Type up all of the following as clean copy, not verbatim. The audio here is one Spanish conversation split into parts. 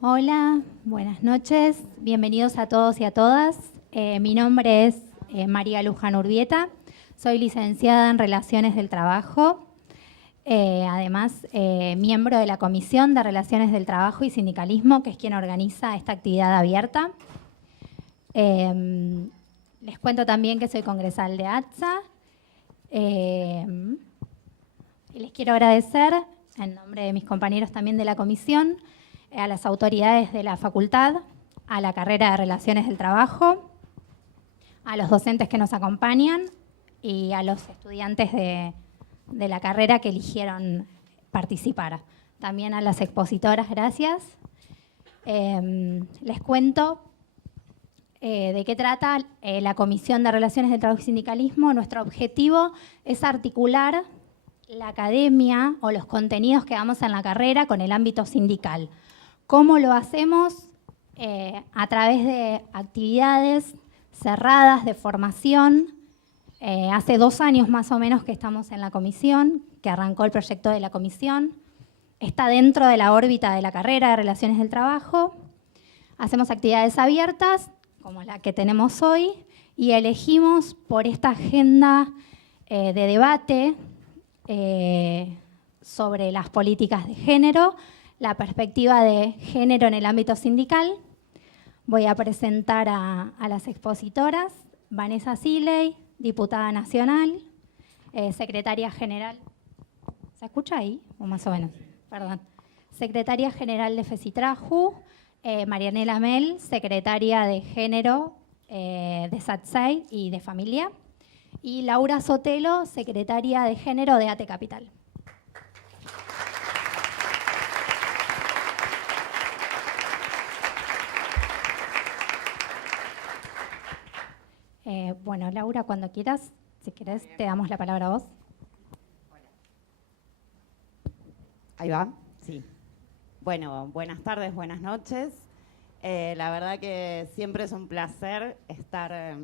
Hola, buenas noches. Bienvenidos a todos y a todas. Mi nombre es María Luján Urbieta. Soy licenciada en Relaciones del Trabajo. Además, miembro de la Comisión de Relaciones del Trabajo y Sindicalismo, que es quien organiza esta actividad abierta. Les cuento también que soy congresal de ATSA. Y les quiero agradecer, en nombre de mis compañeros también de la comisión, a las autoridades de la facultad, a la carrera de Relaciones del Trabajo, a los docentes que nos acompañan y a los estudiantes de la carrera que eligieron participar. También a las expositoras, gracias. Les cuento de qué trata la Comisión de Relaciones del Trabajo y Sindicalismo. Nuestro objetivo es articular la academia o los contenidos que damos en la carrera con el ámbito sindical. ¿Cómo lo hacemos? A través de actividades cerradas de formación. Hace 2 años más o menos que estamos en la comisión, que arrancó el proyecto de la comisión. Está dentro de la órbita de la carrera de Relaciones del Trabajo. Hacemos actividades abiertas, como la que tenemos hoy, y elegimos por esta agenda de debate sobre las políticas de género, la perspectiva de género en el ámbito sindical. Voy a presentar a las expositoras. Vanessa Siley, diputada nacional, secretaria general. ¿Se escucha ahí? O más o menos, perdón. Secretaria general de FESITRAJU, Marianela Mel, secretaria de género de SATSEI y de familia, y Laura Sotelo, secretaria de género de ATE Capital. Bueno, Laura, cuando quieras, si querés, te damos la palabra a vos. Ahí va, sí. Bueno, buenas tardes, buenas noches. La verdad que siempre es un placer estar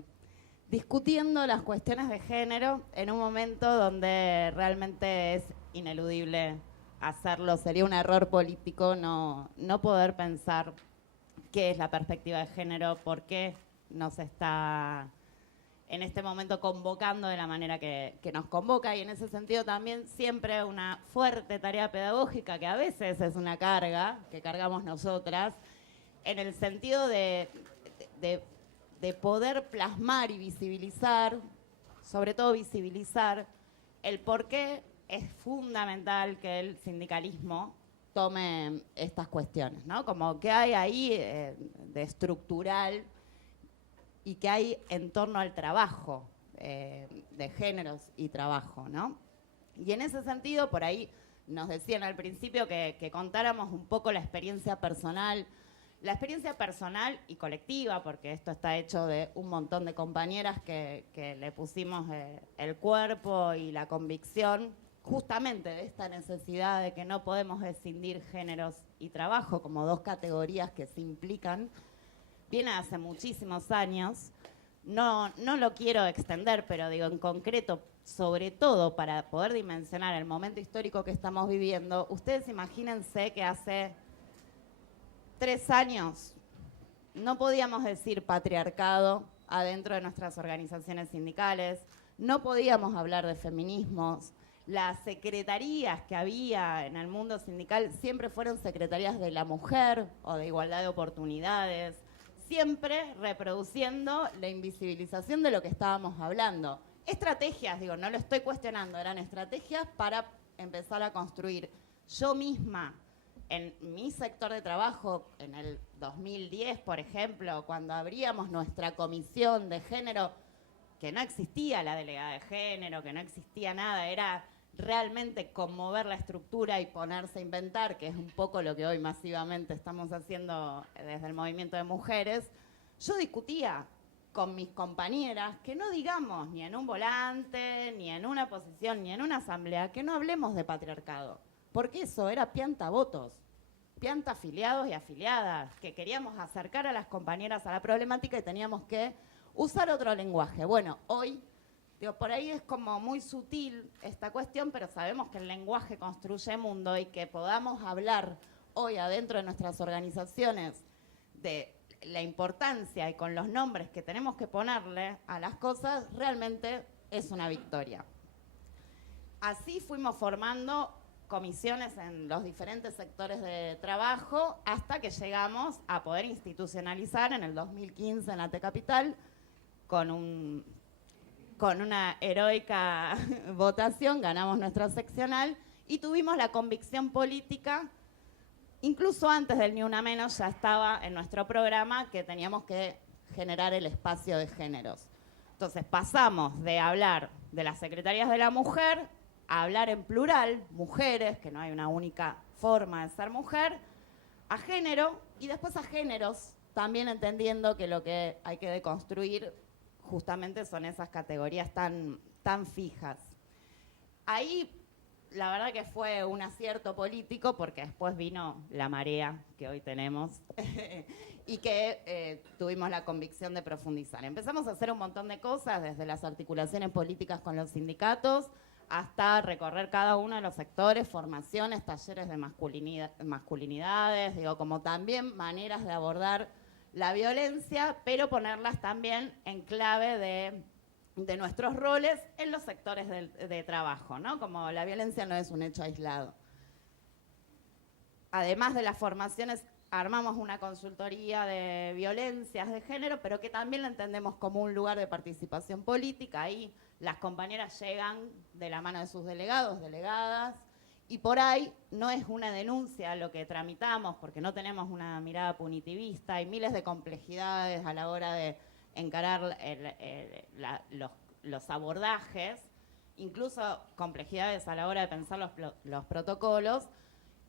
discutiendo las cuestiones de género en un momento donde realmente es ineludible hacerlo. Sería un error político no poder pensar qué es la perspectiva de género, por qué nos está en este momento convocando de la manera que nos convoca, y en ese sentido también siempre una fuerte tarea pedagógica, que a veces es una carga que cargamos nosotras, en el sentido de poder plasmar y visibilizar, sobre todo visibilizar, el por qué es fundamental que el sindicalismo tome estas cuestiones, ¿no? Como que hay ahí de estructural y que hay en torno al trabajo, de géneros y trabajo, ¿no? Y en ese sentido, por ahí nos decían al principio que contáramos un poco la experiencia personal y colectiva, porque esto está hecho de un montón de compañeras que le pusimos el cuerpo y la convicción justamente de esta necesidad de que no podemos escindir géneros y trabajo como dos categorías que se implican. Viene hace muchísimos años. No lo quiero extender, pero digo en concreto, sobre todo para poder dimensionar el momento histórico que estamos viviendo, ustedes imagínense que hace 3 años no podíamos decir patriarcado adentro de nuestras organizaciones sindicales, no podíamos hablar de feminismos. Las secretarías que había en el mundo sindical siempre fueron secretarías de la mujer o de igualdad de oportunidades, siempre reproduciendo la invisibilización de lo que estábamos hablando. Estrategias, digo, no lo estoy cuestionando, eran estrategias para empezar a construir. Yo misma, en mi sector de trabajo, en el 2010, por ejemplo, cuando abríamos nuestra comisión de género, que no existía la delegada de género, que no existía nada, era realmente conmover la estructura y ponerse a inventar, que es un poco lo que hoy masivamente estamos haciendo desde el movimiento de mujeres. Yo discutía con mis compañeras que no digamos ni en un volante, ni en una posición, ni en una asamblea, que no hablemos de patriarcado, porque eso era pianta votos, pianta afiliados y afiliadas, que queríamos acercar a las compañeras a la problemática y teníamos que usar otro lenguaje. Bueno, hoy, digo, por ahí es como muy sutil esta cuestión, pero sabemos que el lenguaje construye mundo, y que podamos hablar hoy adentro de nuestras organizaciones de la importancia y con los nombres que tenemos que ponerle a las cosas, realmente es una victoria. Así fuimos formando comisiones en los diferentes sectores de trabajo hasta que llegamos a poder institucionalizar en el 2015 en ATE Capital con una heroica votación, ganamos nuestra seccional y tuvimos la convicción política, incluso antes del Ni Una Menos ya estaba en nuestro programa que teníamos que generar el espacio de géneros. Entonces pasamos de hablar de las secretarías de la mujer a hablar en plural, mujeres, que no hay una única forma de ser mujer, a género y después a géneros, también entendiendo que lo que hay que deconstruir justamente son esas categorías tan fijas. Ahí la verdad que fue un acierto político porque después vino la marea que hoy tenemos y que tuvimos la convicción de profundizar. Empezamos a hacer un montón de cosas, desde las articulaciones políticas con los sindicatos hasta recorrer cada uno de los sectores, formaciones, talleres de masculinidades, digo, como también maneras de abordar la violencia, pero ponerlas también en clave de nuestros roles en los sectores de trabajo, ¿no? Como la violencia no es un hecho aislado. Además de las formaciones, armamos una consultoría de violencias de género, pero que también la entendemos como un lugar de participación política. Ahí las compañeras llegan de la mano de sus delegados, delegadas, y por ahí no es una denuncia lo que tramitamos, porque no tenemos una mirada punitivista, hay miles de complejidades a la hora de encarar los abordajes, incluso complejidades a la hora de pensar los protocolos.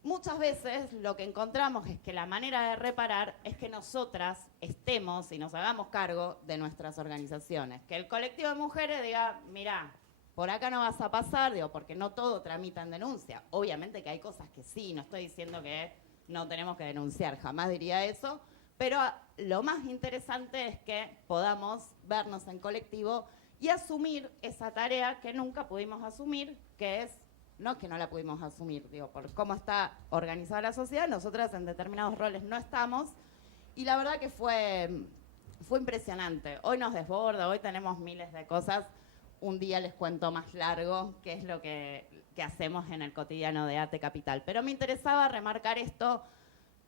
Muchas veces lo que encontramos es que la manera de reparar es que nosotras estemos y nos hagamos cargo de nuestras organizaciones. Que el colectivo de mujeres diga, mirá, por acá no vas a pasar, digo, porque no todo tramita en denuncia. Obviamente que hay cosas que sí, no estoy diciendo que no tenemos que denunciar, jamás diría eso, pero lo más interesante es que podamos vernos en colectivo y asumir esa tarea que nunca pudimos asumir, que es, no que no la pudimos asumir, digo, por cómo está organizada la sociedad, nosotras en determinados roles no estamos, y la verdad que fue impresionante. Hoy nos desborda, hoy tenemos miles de cosas. Un día les cuento más largo qué es lo que hacemos en el cotidiano de ATE Capital. Pero me interesaba remarcar esto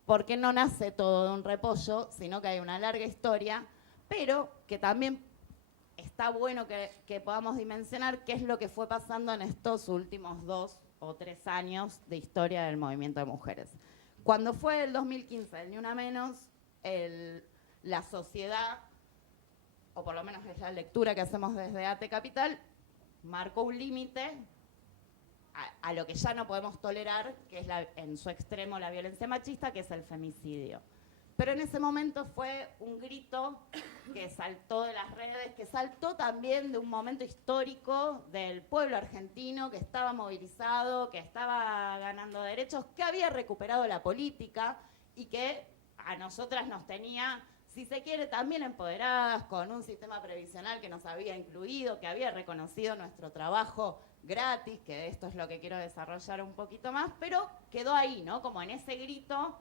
porque no nace todo de un repollo, sino que hay una larga historia, pero que también está bueno que podamos dimensionar qué es lo que fue pasando en estos últimos 2 o 3 años de historia del movimiento de mujeres. Cuando fue el 2015, el Ni Una Menos, la sociedad, o por lo menos es la lectura que hacemos desde ATE Capital, marcó un límite a lo que ya no podemos tolerar, que es en su extremo la violencia machista, que es el femicidio. Pero en ese momento fue un grito que saltó de las redes, que saltó también de un momento histórico del pueblo argentino que estaba movilizado, que estaba ganando derechos, que había recuperado la política y que a nosotras nos tenía, si se quiere, también empoderadas, con un sistema previsional que nos había incluido, que había reconocido nuestro trabajo gratis, que de esto es lo que quiero desarrollar un poquito más, pero quedó ahí, ¿no? Como en ese grito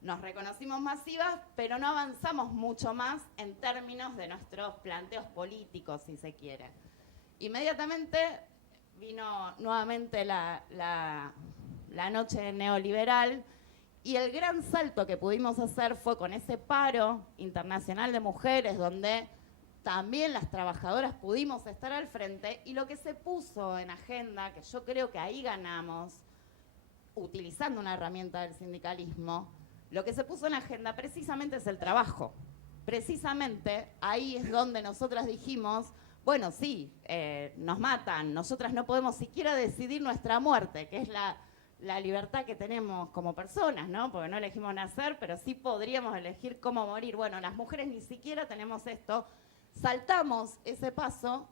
nos reconocimos masivas, pero no avanzamos mucho más en términos de nuestros planteos políticos, si se quiere. Inmediatamente vino nuevamente la noche neoliberal, y el gran salto que pudimos hacer fue con ese paro internacional de mujeres, donde también las trabajadoras pudimos estar al frente, y lo que se puso en agenda, que yo creo que ahí ganamos, utilizando una herramienta del sindicalismo, lo que se puso en agenda precisamente es el trabajo. Precisamente ahí es donde nosotras dijimos, bueno, sí, nos matan, nosotras no podemos siquiera decidir nuestra muerte, que es la libertad que tenemos como personas, ¿no? Porque no elegimos nacer, pero sí podríamos elegir cómo morir. Bueno, las mujeres ni siquiera tenemos esto. Saltamos ese paso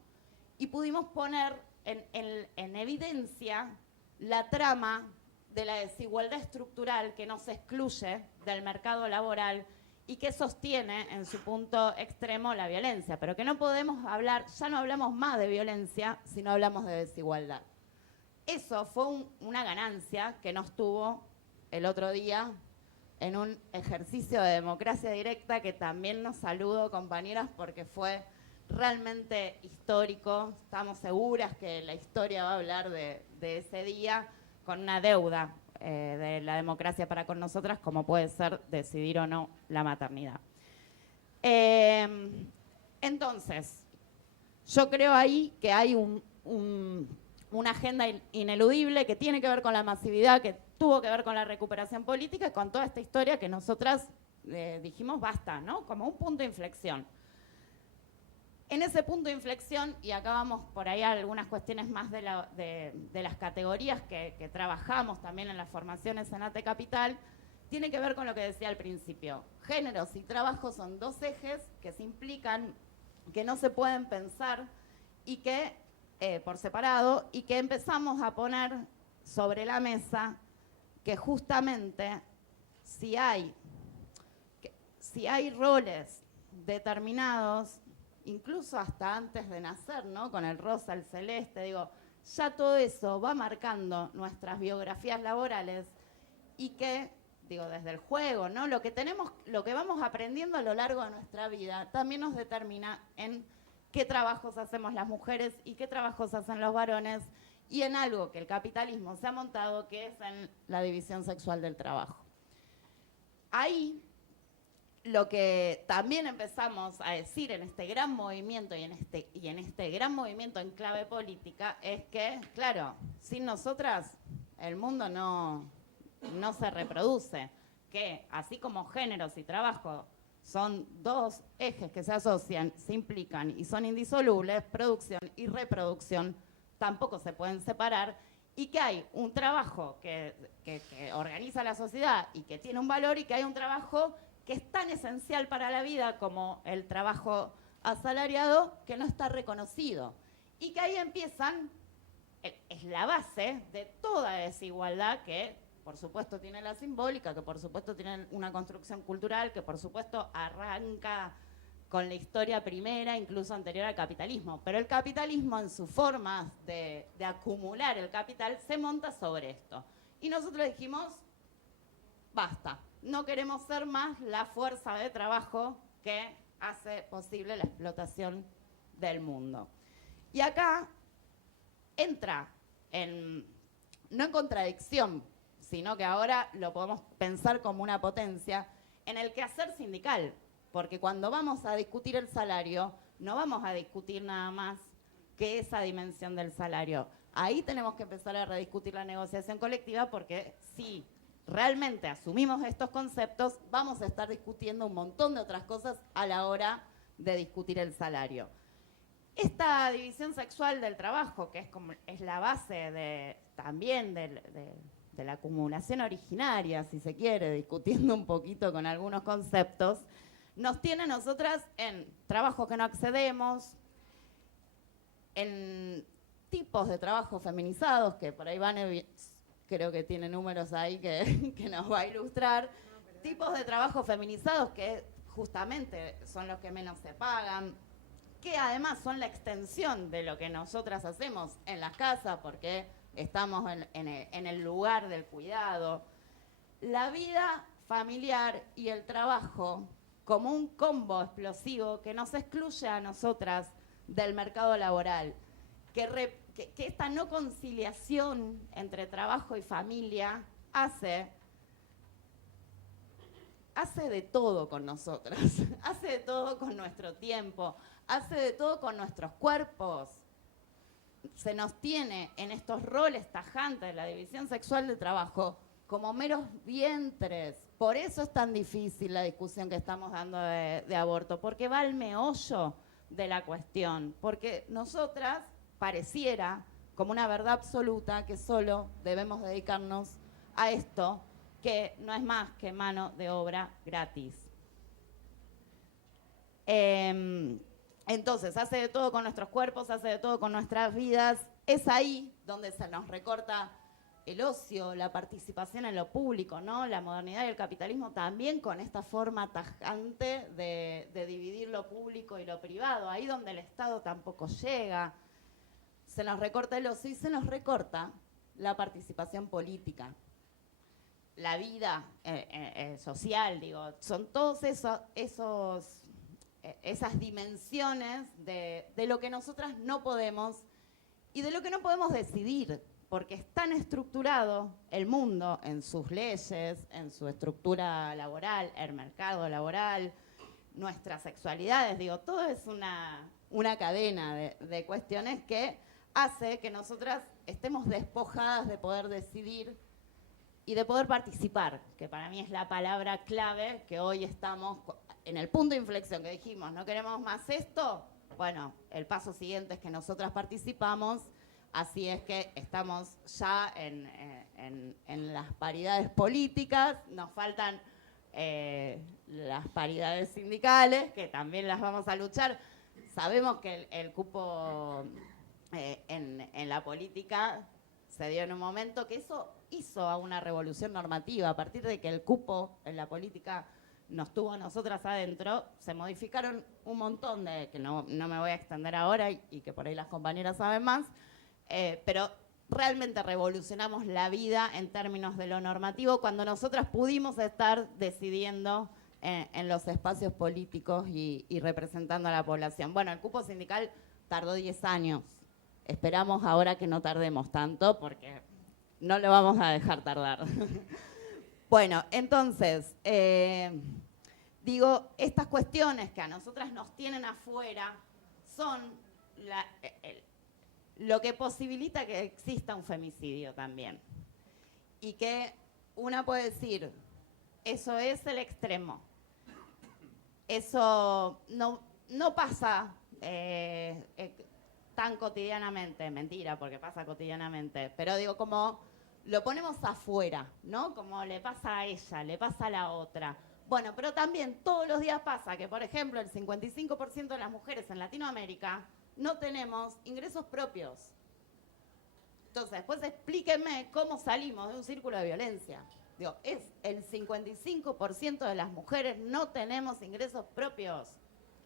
y pudimos poner en evidencia la trama de la desigualdad estructural que nos excluye del mercado laboral y que sostiene en su punto extremo la violencia, pero que no podemos hablar, ya no hablamos más de violencia, sino hablamos de desigualdad. Eso fue una ganancia que nos tuvo el otro día en un ejercicio de democracia directa que también nos saludo, compañeras, porque fue realmente histórico. Estamos seguras que la historia va a hablar de ese día con una deuda de la democracia para con nosotras, como puede ser decidir o no la maternidad. Entonces, yo creo ahí que hay una agenda ineludible que tiene que ver con la masividad, que tuvo que ver con la recuperación política y con toda esta historia que nosotras dijimos basta, ¿no? Como un punto de inflexión. En ese punto de inflexión, y acá vamos por ahí a algunas cuestiones más de las categorías que trabajamos también en las formaciones en ATE Capital, tiene que ver con lo que decía al principio. Géneros y trabajo son dos ejes que se implican, que no se pueden pensar y que por separado, y que empezamos a poner sobre la mesa que justamente si hay roles determinados, incluso hasta antes de nacer, ¿no? Con el rosa, el celeste, digo, ya todo eso va marcando nuestras biografías laborales y que, digo, desde el juego, ¿no? Lo que vamos aprendiendo a lo largo de nuestra vida también nos determina en qué trabajos hacemos las mujeres y qué trabajos hacen los varones, y en algo que el capitalismo se ha montado, que es en la división sexual del trabajo. Ahí, lo que también empezamos a decir en este gran movimiento y en este gran movimiento en clave política es que, claro, sin nosotras el mundo no se reproduce, que así como géneros y trabajo son dos ejes que se asocian, se implican y son indisolubles, producción y reproducción tampoco se pueden separar, y que hay un trabajo que organiza la sociedad y que tiene un valor, y que hay un trabajo que es tan esencial para la vida como el trabajo asalariado, que no está reconocido. Y que ahí empiezan, es la base de toda desigualdad que por supuesto tiene la simbólica, que por supuesto tiene una construcción cultural, que por supuesto arranca con la historia primera, incluso anterior al capitalismo. Pero el capitalismo, en sus formas de acumular el capital, se monta sobre esto. Y nosotros dijimos, basta, no queremos ser más la fuerza de trabajo que hace posible la explotación del mundo. Y acá entra no en contradicción, sino que ahora lo podemos pensar como una potencia en el quehacer sindical, porque cuando vamos a discutir el salario, no vamos a discutir nada más que esa dimensión del salario. Ahí tenemos que empezar a rediscutir la negociación colectiva, porque si realmente asumimos estos conceptos, vamos a estar discutiendo un montón de otras cosas a la hora de discutir el salario. Esta división sexual del trabajo, que es la base también de la acumulación originaria, si se quiere, discutiendo un poquito con algunos conceptos, nos tiene a nosotras en trabajos que no accedemos, en tipos de trabajo feminizados, que por ahí creo que tiene números ahí que nos va a ilustrar, tipos de trabajo feminizados que justamente son los que menos se pagan, que además son la extensión de lo que nosotras hacemos en las casas, porque estamos en el lugar del cuidado. La vida familiar y el trabajo como un combo explosivo que nos excluye a nosotras del mercado laboral, que esta no conciliación entre trabajo y familia hace de todo con nosotras, hace de todo con nuestro tiempo, hace de todo con nuestros cuerpos. Se nos tiene en estos roles tajantes de la división sexual del trabajo como meros vientres. Por eso es tan difícil la discusión que estamos dando de aborto, porque va al meollo de la cuestión, porque nosotras pareciera como una verdad absoluta que solo debemos dedicarnos a esto, que no es más que mano de obra gratis. Entonces, hace de todo con nuestros cuerpos, hace de todo con nuestras vidas. Es ahí donde se nos recorta el ocio, la participación en lo público, ¿no? La modernidad y el capitalismo también con esta forma tajante de dividir lo público y lo privado. Ahí donde el Estado tampoco llega. Se nos recorta el ocio y se nos recorta la participación política. la vida social, digo, son todos esas dimensiones de lo que nosotras no podemos y de lo que no podemos decidir, porque es tan estructurado el mundo en sus leyes, en su estructura laboral, el mercado laboral, nuestras sexualidades, digo, todo es una cadena de cuestiones que hace que nosotras estemos despojadas de poder decidir y de poder participar, que para mí es la palabra clave, que hoy estamos en el punto de inflexión que dijimos, no queremos más esto, bueno, el paso siguiente es que nosotras participamos, así es que estamos ya en las paridades políticas, nos faltan las paridades sindicales, que también las vamos a luchar. Sabemos que el cupo en la política se dio en un momento que eso hizo a una revolución normativa. A partir de que el cupo en la política nos tuvo a nosotras adentro, se modificaron un montón que no me voy a extender ahora y que por ahí las compañeras saben más, pero realmente revolucionamos la vida en términos de lo normativo cuando nosotras pudimos estar decidiendo en los espacios políticos y representando a la población. Bueno, el cupo sindical tardó 10 años. Esperamos ahora que no tardemos tanto porque no lo vamos a dejar tardar. Bueno, entonces, digo, estas cuestiones que a nosotras nos tienen afuera son lo que posibilita que exista un femicidio también. Y que una puede decir, eso es el extremo. Eso no pasa tan cotidianamente, mentira, porque pasa cotidianamente, pero digo, como lo ponemos afuera, ¿no? Como le pasa a ella, le pasa a la otra. Bueno, pero también todos los días pasa que, por ejemplo, el 55% de las mujeres en Latinoamérica no tenemos ingresos propios. Entonces, pues explíquenme cómo salimos de un círculo de violencia. Digo, es el 55% de las mujeres no tenemos ingresos propios.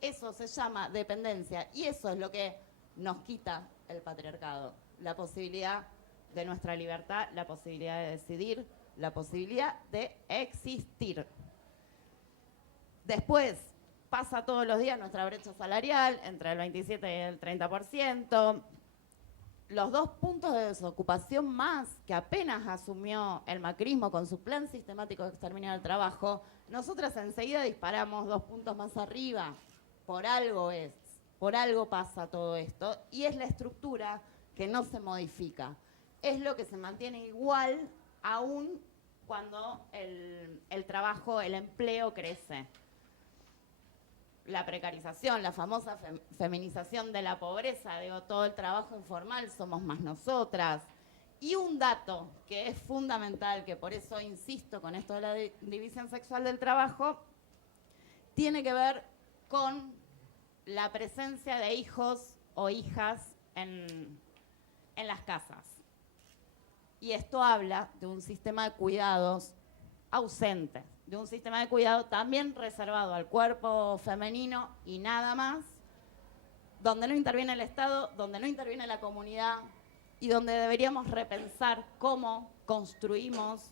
Eso se llama dependencia y eso es lo que nos quita el patriarcado. La posibilidad de nuestra libertad, la posibilidad de decidir, la posibilidad de existir. Después, pasa todos los días nuestra brecha salarial, entre el 27 y el 30%. Los 2 puntos de desocupación más que apenas asumió el macrismo con su plan sistemático de exterminio del trabajo, nosotras enseguida disparamos 2 puntos más arriba. Por algo pasa todo esto y es la estructura que no se modifica. Es lo que se mantiene igual aún cuando el trabajo, el empleo crece. La precarización, la famosa feminización de la pobreza, digo, todo el trabajo informal somos más nosotras. Y un dato que es fundamental, que por eso insisto con esto de la división sexual del trabajo, tiene que ver con la presencia de hijos o hijas en las casas. Y esto habla de un sistema de cuidados ausente, de un sistema de cuidado también reservado al cuerpo femenino y nada más, donde no interviene el Estado, donde no interviene la comunidad y donde deberíamos repensar cómo construimos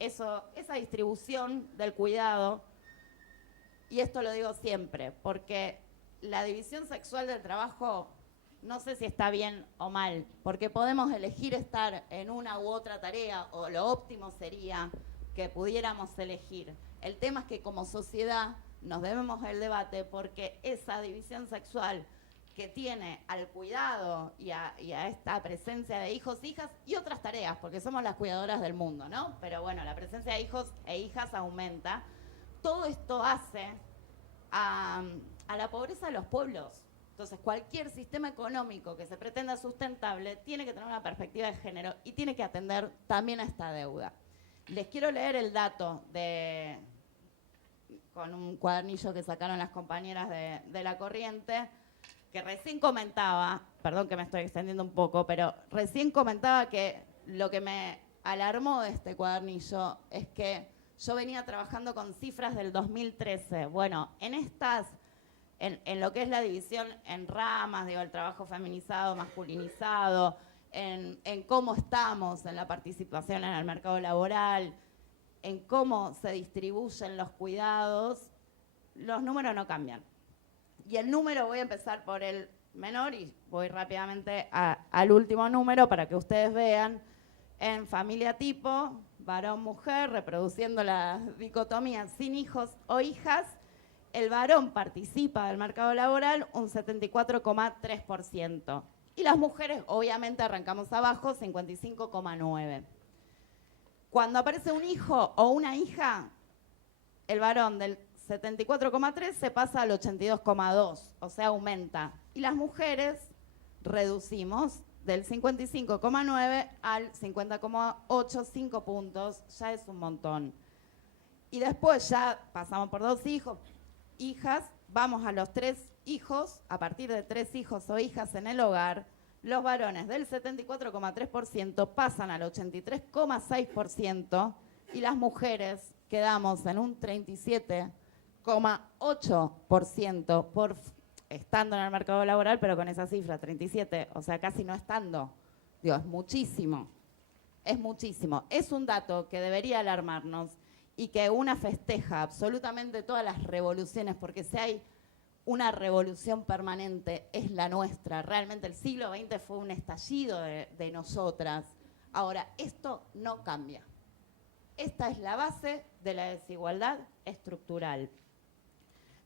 esa distribución del cuidado. Y esto lo digo siempre, porque la división sexual del trabajo no sé si está bien o mal, porque podemos elegir estar en una u otra tarea, o lo óptimo sería que pudiéramos elegir. El tema es que como sociedad nos debemos el debate porque esa división sexual que tiene al cuidado y a esta presencia de hijos, hijas y otras tareas, porque somos las cuidadoras del mundo, ¿no? Pero bueno, la presencia de hijos e hijas aumenta. Todo esto hace a la pobreza de los pueblos. Entonces, cualquier sistema económico que se pretenda sustentable tiene que tener una perspectiva de género y tiene que atender también a esta deuda. Les quiero leer el dato con un cuadernillo que sacaron las compañeras de La Corriente, que recién comentaba, perdón que me estoy extendiendo un poco, pero recién comentaba que lo que me alarmó de este cuadernillo es que yo venía trabajando con cifras del 2013. Bueno, en lo que es la división en ramas, digo, el trabajo feminizado, masculinizado, en cómo estamos en la participación en el mercado laboral, en cómo se distribuyen los cuidados, los números no cambian. Y el número, voy a empezar por el menor y voy rápidamente al último número para que ustedes vean. En familia tipo, varón-mujer, reproduciendo la dicotomía sin hijos o hijas, el varón participa del mercado laboral un 74,3%. Y las mujeres, obviamente, arrancamos abajo, 55,9%. Cuando aparece un hijo o una hija, el varón del 74,3 se pasa al 82,2, o sea, aumenta. Y las mujeres reducimos del 55,9 al 50,8, 5 puntos, ya es un montón. Y después ya pasamos por 2 hijos, hijas, vamos a los 3 hijos, a partir de 3 hijos o hijas en el hogar, los varones del 74,3% pasan al 83,6% y las mujeres quedamos en un 37,8% por estando en el mercado laboral, pero con esa cifra, 37, o sea, casi no estando. Digo, es muchísimo, es muchísimo. Es un dato que debería alarmarnos y que una festeja absolutamente todas las revoluciones, porque si hay una revolución permanente, es la nuestra. Realmente el siglo XX fue un estallido de nosotras. Ahora, esto no cambia. Esta es la base de la desigualdad estructural.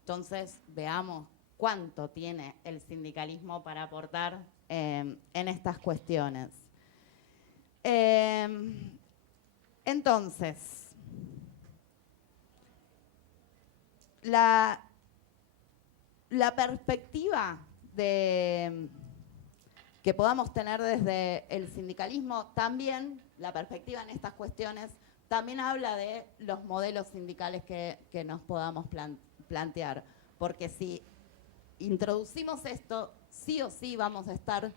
Entonces, veamos cuánto tiene el sindicalismo para aportar en estas cuestiones. Entonces, la perspectiva que podamos tener desde el sindicalismo también, la perspectiva en estas cuestiones, también habla de los modelos sindicales que nos podamos plantear. Porque si introducimos esto, sí o sí vamos a estar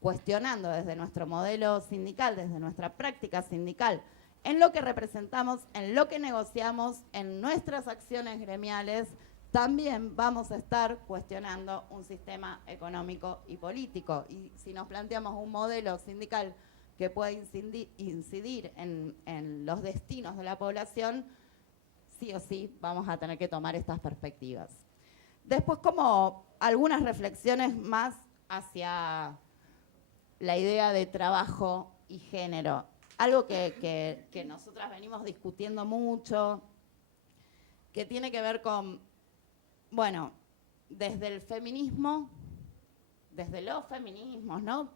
cuestionando desde nuestro modelo sindical, desde nuestra práctica sindical, en lo que representamos, en lo que negociamos, en nuestras acciones gremiales, también vamos a estar cuestionando un sistema económico y político. Y si nos planteamos un modelo sindical que pueda incidir en los destinos de la población, sí o sí vamos a tener que tomar estas perspectivas. Después, como algunas reflexiones más hacia la idea de trabajo y género. Algo que nosotras venimos discutiendo mucho, que tiene que ver con, bueno, desde el feminismo, desde los feminismos, ¿no?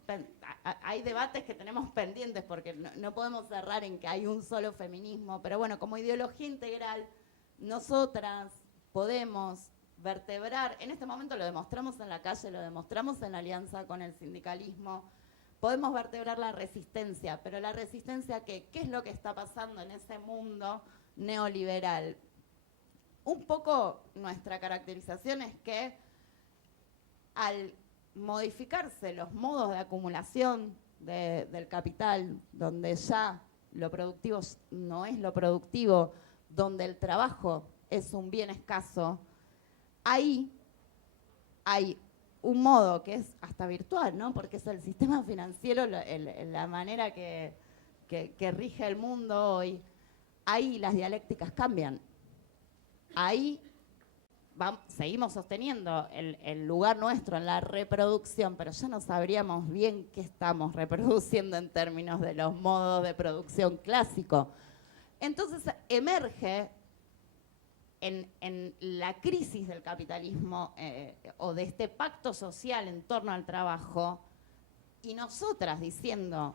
Hay debates que tenemos pendientes porque no podemos cerrar en que hay un solo feminismo, pero bueno, como ideología integral, nosotras podemos vertebrar, en este momento lo demostramos en la calle, lo demostramos en la alianza con el sindicalismo, podemos vertebrar la resistencia, pero la resistencia, ¿qué es lo que está pasando en ese mundo neoliberal? Un poco nuestra caracterización es que al modificarse los modos de acumulación del capital, donde ya lo productivo no es lo productivo, donde el trabajo es un bien escaso, ahí hay un modo que es hasta virtual, ¿no? Porque es el sistema financiero, la manera que rige el mundo hoy. Ahí las dialécticas cambian. Ahí seguimos sosteniendo el lugar nuestro en la reproducción, pero ya no sabríamos bien qué estamos reproduciendo en términos de los modos de producción clásicos. Entonces emerge en la crisis del capitalismo o de este pacto social en torno al trabajo, y nosotras diciendo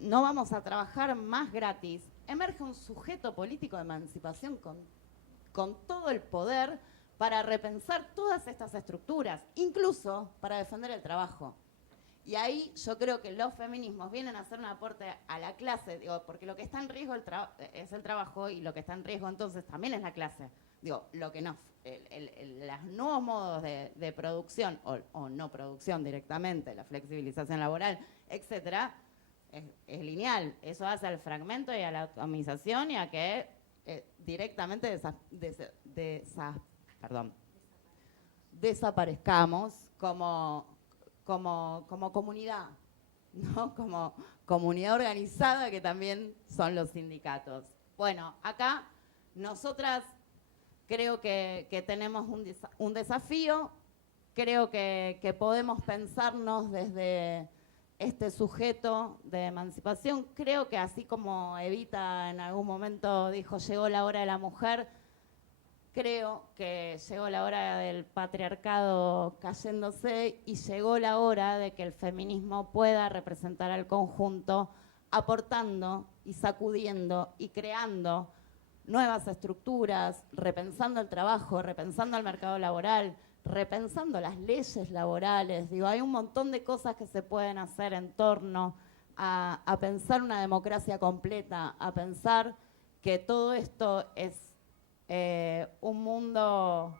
no vamos a trabajar más gratis, emerge un sujeto político de emancipación con todo el poder para repensar todas estas estructuras, incluso para defender el trabajo. Y ahí yo creo que los feminismos vienen a hacer un aporte a la clase, digo, porque lo que está en riesgo es el trabajo y lo que está en riesgo entonces también es la clase. Digo, lo que no, los nuevos modos de producción o no producción directamente, la flexibilización laboral, etcétera, es lineal. Eso hace al fragmento y a la atomización y a que directamente desaparezcamos como comunidad, ¿no? Como comunidad organizada que también son los sindicatos. Bueno, acá nosotras creo que tenemos un desafío, creo que podemos pensarnos desde este sujeto de emancipación. Creo que así como Evita en algún momento dijo llegó la hora de la mujer, creo que llegó la hora del patriarcado cayéndose y llegó la hora de que el feminismo pueda representar al conjunto, aportando y sacudiendo y creando nuevas estructuras, repensando el trabajo, repensando el mercado laboral, repensando las leyes laborales. Digo, hay un montón de cosas que se pueden hacer en torno a pensar una democracia completa, a pensar que todo esto es un mundo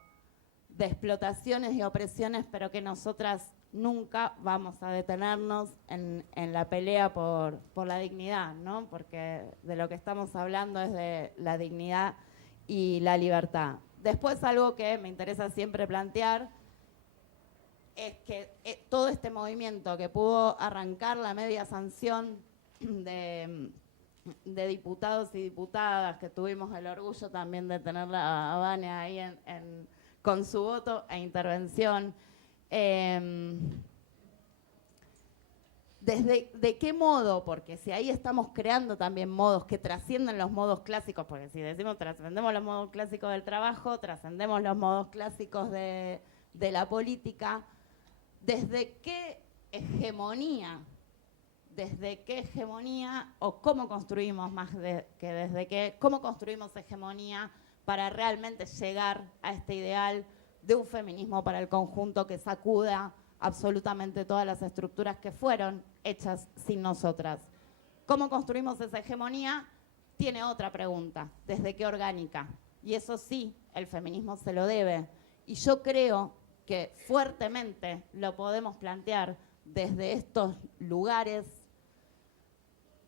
de explotaciones y opresiones, pero que nosotras nunca vamos a detenernos en la pelea por la dignidad, ¿no? Porque de lo que estamos hablando es de la dignidad y la libertad. Después, algo que me interesa siempre plantear es que todo este movimiento que pudo arrancar la media sanción de diputados y diputadas, que tuvimos el orgullo también de tenerla a Vane ahí con su voto e intervención. ¿De qué modo? Porque si ahí estamos creando también modos que trascienden los modos clásicos, porque si decimos trascendemos los modos clásicos del trabajo, trascendemos los modos clásicos de la política, ¿desde qué hegemonía o cómo construimos cómo construimos hegemonía para realmente llegar a este ideal de un feminismo para el conjunto que sacuda absolutamente todas las estructuras que fueron hechas sin nosotras? ¿Cómo construimos esa hegemonía? Tiene otra pregunta, ¿desde qué orgánica? Y eso sí, el feminismo se lo debe. Y yo creo que fuertemente lo podemos plantear desde estos lugares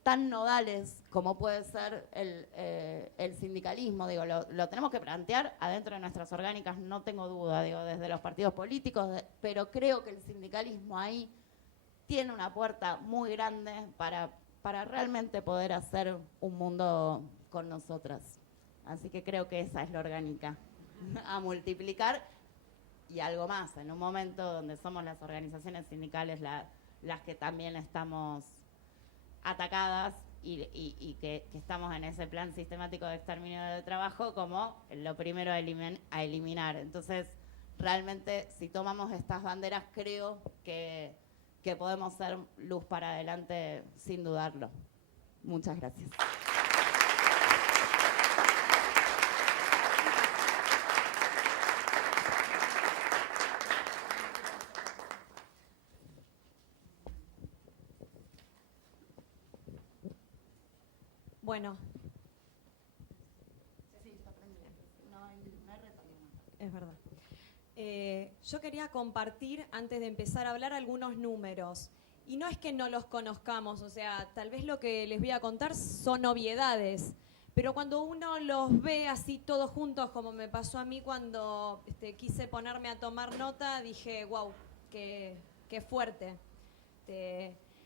tan nodales como puede ser el sindicalismo. Digo, lo tenemos que plantear adentro de nuestras orgánicas, no tengo duda, digo, desde los partidos políticos, pero creo que el sindicalismo ahí tiene una puerta muy grande para realmente poder hacer un mundo con nosotras. Así que creo que esa es la orgánica a multiplicar. Y algo más, en un momento donde somos las organizaciones sindicales las que también estamos atacadas y que estamos en ese plan sistemático de exterminio de trabajo como lo primero a eliminar. Entonces, realmente, si tomamos estas banderas, creo que podemos ser luz para adelante sin dudarlo. Muchas gracias. Bueno. Es verdad. Yo quería compartir, antes de empezar a hablar, algunos números. Y no es que no los conozcamos, o sea, tal vez lo que les voy a contar son obviedades. Pero cuando uno los ve así todos juntos, como me pasó a mí cuando quise ponerme a tomar nota, dije, wow, qué fuerte.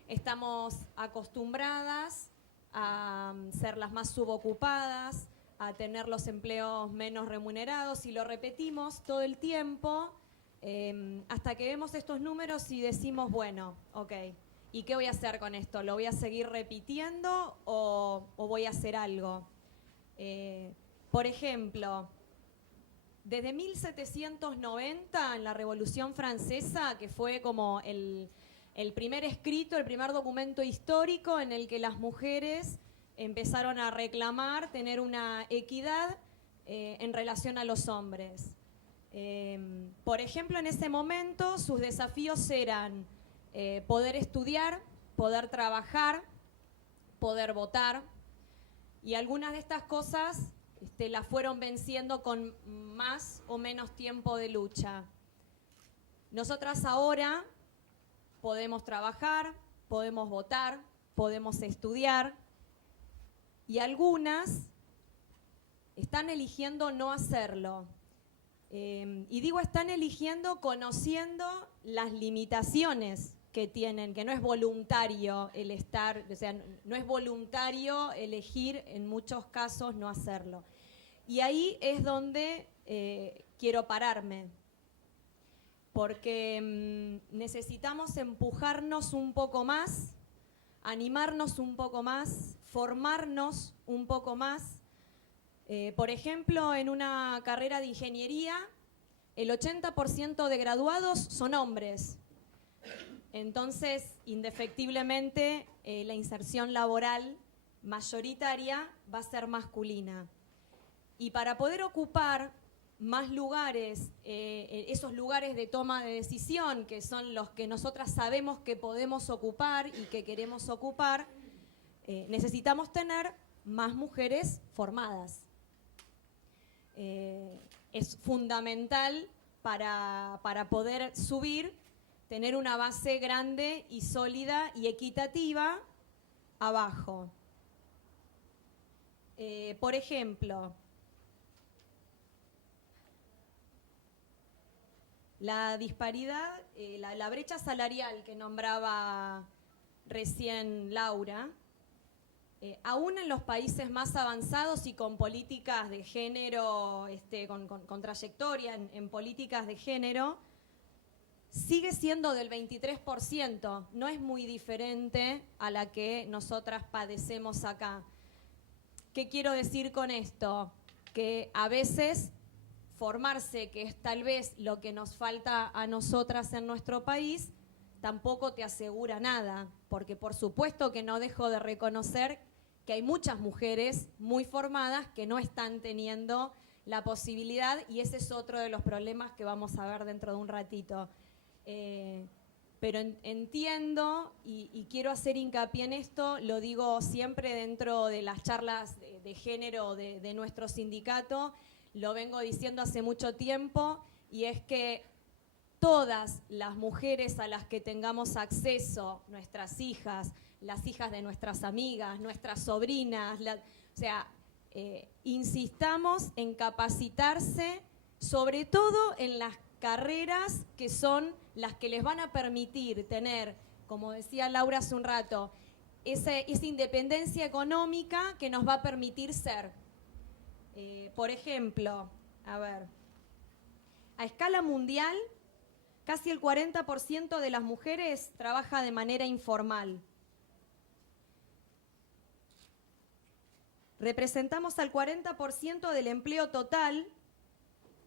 Estamos acostumbradas a ser las más subocupadas, a tener los empleos menos remunerados, y lo repetimos todo el tiempo hasta que vemos estos números y decimos, bueno, ok, ¿y qué voy a hacer con esto? ¿Lo voy a seguir repitiendo o voy a hacer algo? Por ejemplo, desde 1790, en la Revolución Francesa, que fue como el primer escrito, el primer documento histórico en el que las mujeres empezaron a reclamar tener una equidad en relación a los hombres. Por ejemplo, en ese momento sus desafíos eran poder estudiar, poder trabajar, poder votar, y algunas de estas cosas las fueron venciendo con más o menos tiempo de lucha. Nosotras ahora podemos trabajar, podemos votar, podemos estudiar, y algunas están eligiendo no hacerlo. Y digo están eligiendo conociendo las limitaciones que tienen, que no es voluntario el estar, o sea, no es voluntario elegir en muchos casos no hacerlo. Y ahí es donde quiero pararme, porque necesitamos empujarnos un poco más, animarnos un poco más, formarnos un poco más. Por ejemplo, en una carrera de ingeniería, el 80% de graduados son hombres. Entonces, indefectiblemente, la inserción laboral mayoritaria va a ser masculina. Y para poder ocupar más lugares, esos lugares de toma de decisión, que son los que nosotras sabemos que podemos ocupar y que queremos ocupar, necesitamos tener más mujeres formadas. Es fundamental para poder subir, tener una base grande y sólida y equitativa abajo. Por ejemplo, la disparidad, la brecha salarial que nombraba recién Laura, aún en los países más avanzados y con políticas de género, con trayectoria en políticas de género, sigue siendo del 23%, no es muy diferente a la que nosotras padecemos acá. ¿Qué quiero decir con esto? Que a veces formarse, que es tal vez lo que nos falta a nosotras en nuestro país, tampoco te asegura nada, porque por supuesto que no dejo de reconocer que hay muchas mujeres muy formadas que no están teniendo la posibilidad, y ese es otro de los problemas que vamos a ver dentro de un ratito. Pero entiendo y quiero hacer hincapié en esto, lo digo siempre dentro de las charlas de género de nuestro sindicato, lo vengo diciendo hace mucho tiempo, y es que todas las mujeres a las que tengamos acceso, nuestras hijas, las hijas de nuestras amigas, nuestras sobrinas, insistamos en capacitarse, sobre todo en las carreras que son las que les van a permitir tener, como decía Laura hace un rato, esa independencia económica que nos va a permitir ser. Por ejemplo, a escala mundial, casi el 40% de las mujeres trabaja de manera informal. Representamos al 40% del empleo total,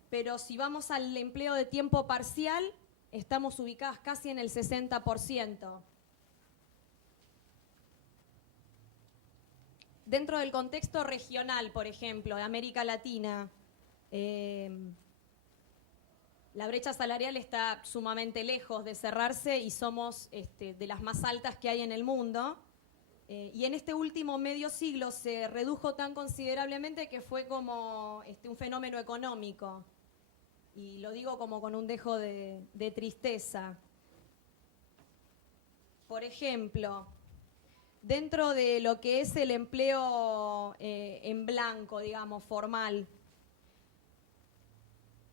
pero si vamos al empleo de tiempo parcial, estamos ubicadas casi en el 60%. Dentro del contexto regional, por ejemplo, de América Latina, la brecha salarial está sumamente lejos de cerrarse y somos de las más altas que hay en el mundo. Y en este último medio siglo se redujo tan considerablemente que fue como un fenómeno económico. Y lo digo como con un dejo de tristeza. Por ejemplo, dentro de lo que es el empleo en blanco, digamos, formal,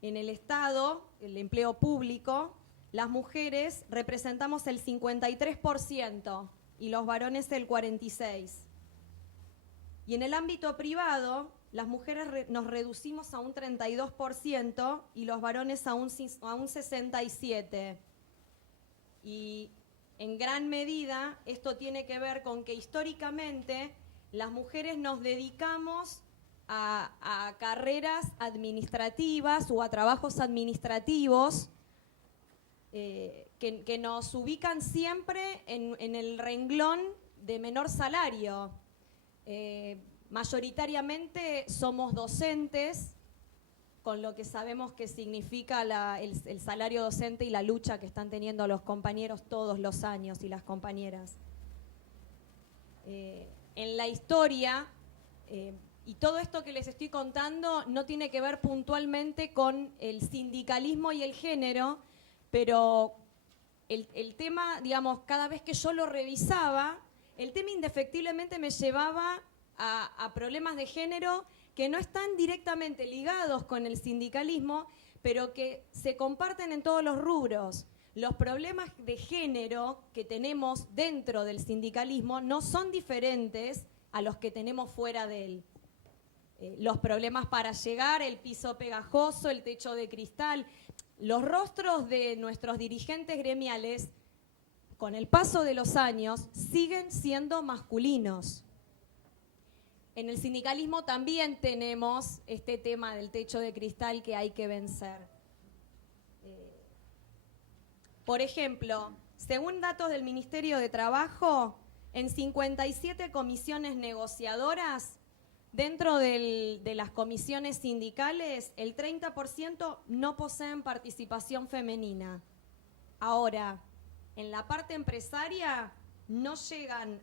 en el Estado, el empleo público, las mujeres representamos el 53% y los varones el 46%. Y en el ámbito privado, las mujeres nos reducimos a un 32% y los varones a un 67%. Y en gran medida esto tiene que ver con que históricamente las mujeres nos dedicamos a carreras administrativas o a trabajos administrativos que nos ubican siempre en el renglón de menor salario. Mayoritariamente somos docentes, con lo que sabemos que significa el salario docente y la lucha que están teniendo los compañeros todos los años y las compañeras. En la historia, y todo esto que les estoy contando no tiene que ver puntualmente con el sindicalismo y el género, pero el tema, digamos, cada vez que yo lo revisaba, el tema indefectiblemente me llevaba a problemas de género que no están directamente ligados con el sindicalismo, pero que se comparten en todos los rubros. los problemas de género que tenemos dentro del sindicalismo no son diferentes a los que tenemos fuera de él. Los problemas para llegar, el piso pegajoso, el techo de cristal, los rostros de nuestros dirigentes gremiales, con el paso de los años, siguen siendo masculinos. En el sindicalismo también tenemos este tema del techo de cristal que hay que vencer. Por ejemplo, según datos del Ministerio de Trabajo, en 57 comisiones negociadoras, dentro de las comisiones sindicales, el 30% no poseen participación femenina. Ahora, en la parte empresaria no superan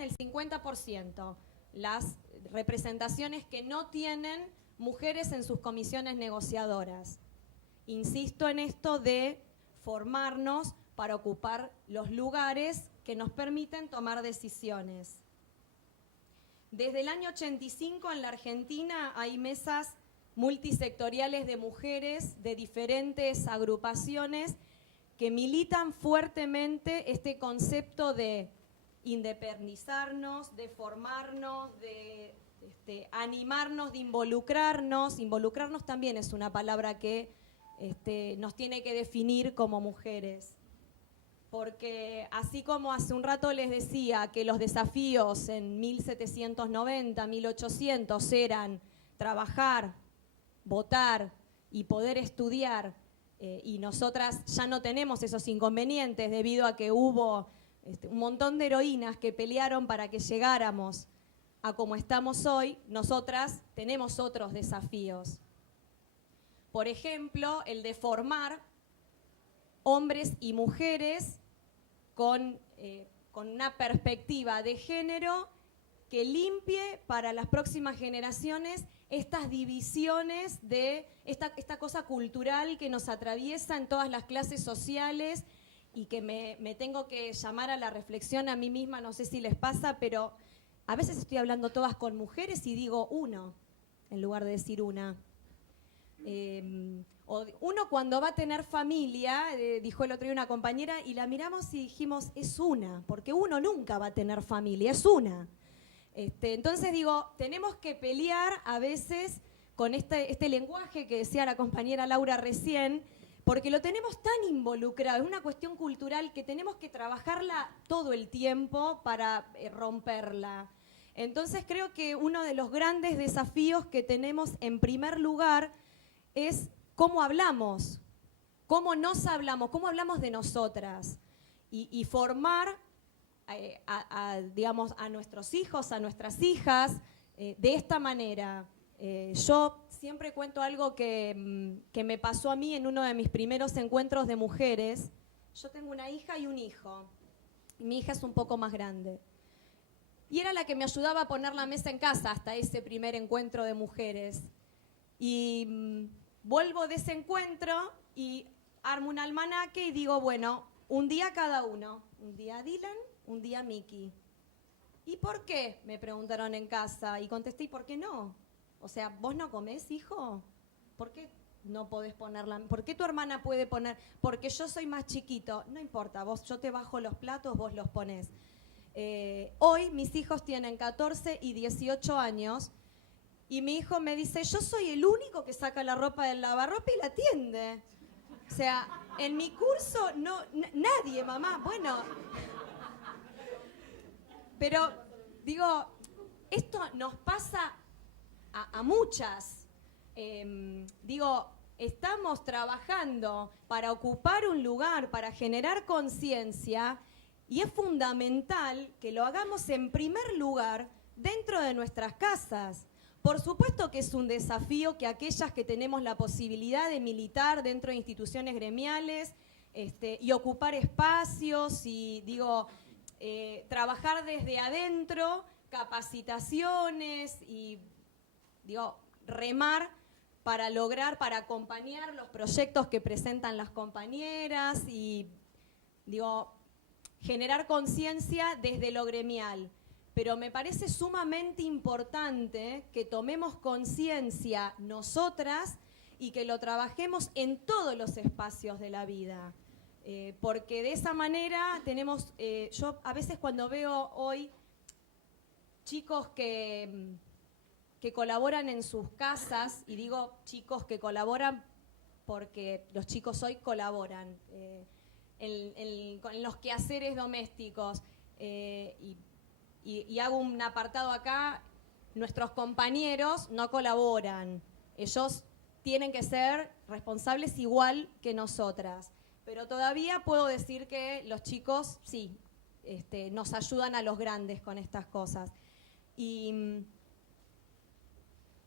el 50% las representaciones que no tienen mujeres en sus comisiones negociadoras. Insisto en esto de formarnos para ocupar los lugares que nos permiten tomar decisiones. Desde el año 85 en la Argentina hay mesas multisectoriales de mujeres de diferentes agrupaciones que militan fuertemente este concepto de independizarnos, de formarnos, de animarnos, de involucrarnos. Involucrarnos también es una palabra que nos tiene que definir como mujeres. Porque así como hace un rato les decía que los desafíos en 1790, 1800 eran trabajar, votar y poder estudiar, y nosotras ya no tenemos esos inconvenientes debido a que hubo un montón de heroínas que pelearon para que llegáramos a como estamos hoy, nosotras tenemos otros desafíos. Por ejemplo, el de formar hombres y mujeres con una perspectiva de género que limpie para las próximas generaciones estas divisiones de esta cosa cultural que nos atraviesa en todas las clases sociales y que me tengo que llamar a la reflexión a mí misma, no sé si les pasa, pero a veces estoy hablando todas con mujeres y digo uno, en lugar de decir una. Uno cuando va a tener familia, dijo el otro día una compañera, y la miramos y dijimos, es una, porque uno nunca va a tener familia, es una. Entonces digo, tenemos que pelear a veces con este lenguaje que decía la compañera Laura recién, porque lo tenemos tan involucrado, es una cuestión cultural que tenemos que trabajarla todo el tiempo para romperla. Entonces creo que uno de los grandes desafíos que tenemos en primer lugar es cómo hablamos, cómo nos hablamos, cómo hablamos de nosotras y formar digamos, a nuestros hijos, a nuestras hijas de esta manera. Yo siempre cuento algo que me pasó a mí en uno de mis primeros encuentros de mujeres. Yo tengo una hija y un hijo. Y mi hija es un poco más grande. Y era la que me ayudaba a poner la mesa en casa hasta ese primer encuentro de mujeres. Y vuelvo de ese encuentro y armo un almanaque y digo, bueno, un día cada uno. Un día Dylan, un día Miki. ¿Y por qué? Me preguntaron en casa. Y contesté, ¿y por qué no? O sea, ¿vos no comés, hijo? ¿Por qué no podés ponerla? ¿Por qué tu hermana puede poner? Porque yo soy más chiquito. No importa, yo te bajo los platos, vos los ponés. Hoy mis hijos tienen 14 y 18 años y mi hijo me dice, yo soy el único que saca la ropa del lavarropa y la tiende. O sea, en mi curso no, nadie, mamá. Bueno, pero digo, esto nos pasa a muchas. Digo, estamos trabajando para ocupar un lugar, para generar conciencia, y es fundamental que lo hagamos en primer lugar dentro de nuestras casas. Por supuesto que es un desafío que aquellas que tenemos la posibilidad de militar dentro de instituciones gremiales y ocupar espacios y, digo, trabajar desde adentro, capacitaciones y, digo, remar para lograr, para acompañar los proyectos que presentan las compañeras y, digo, generar conciencia desde lo gremial. Pero me parece sumamente importante que tomemos conciencia nosotras y que lo trabajemos en todos los espacios de la vida. Porque de esa manera tenemos, yo a veces cuando veo hoy chicos que colaboran en sus casas, y digo chicos que colaboran porque los chicos hoy colaboran en los quehaceres domésticos, y hago un apartado acá, nuestros compañeros no colaboran, ellos tienen que ser responsables igual que nosotras, pero todavía puedo decir que los chicos sí, nos ayudan a los grandes con estas cosas. Y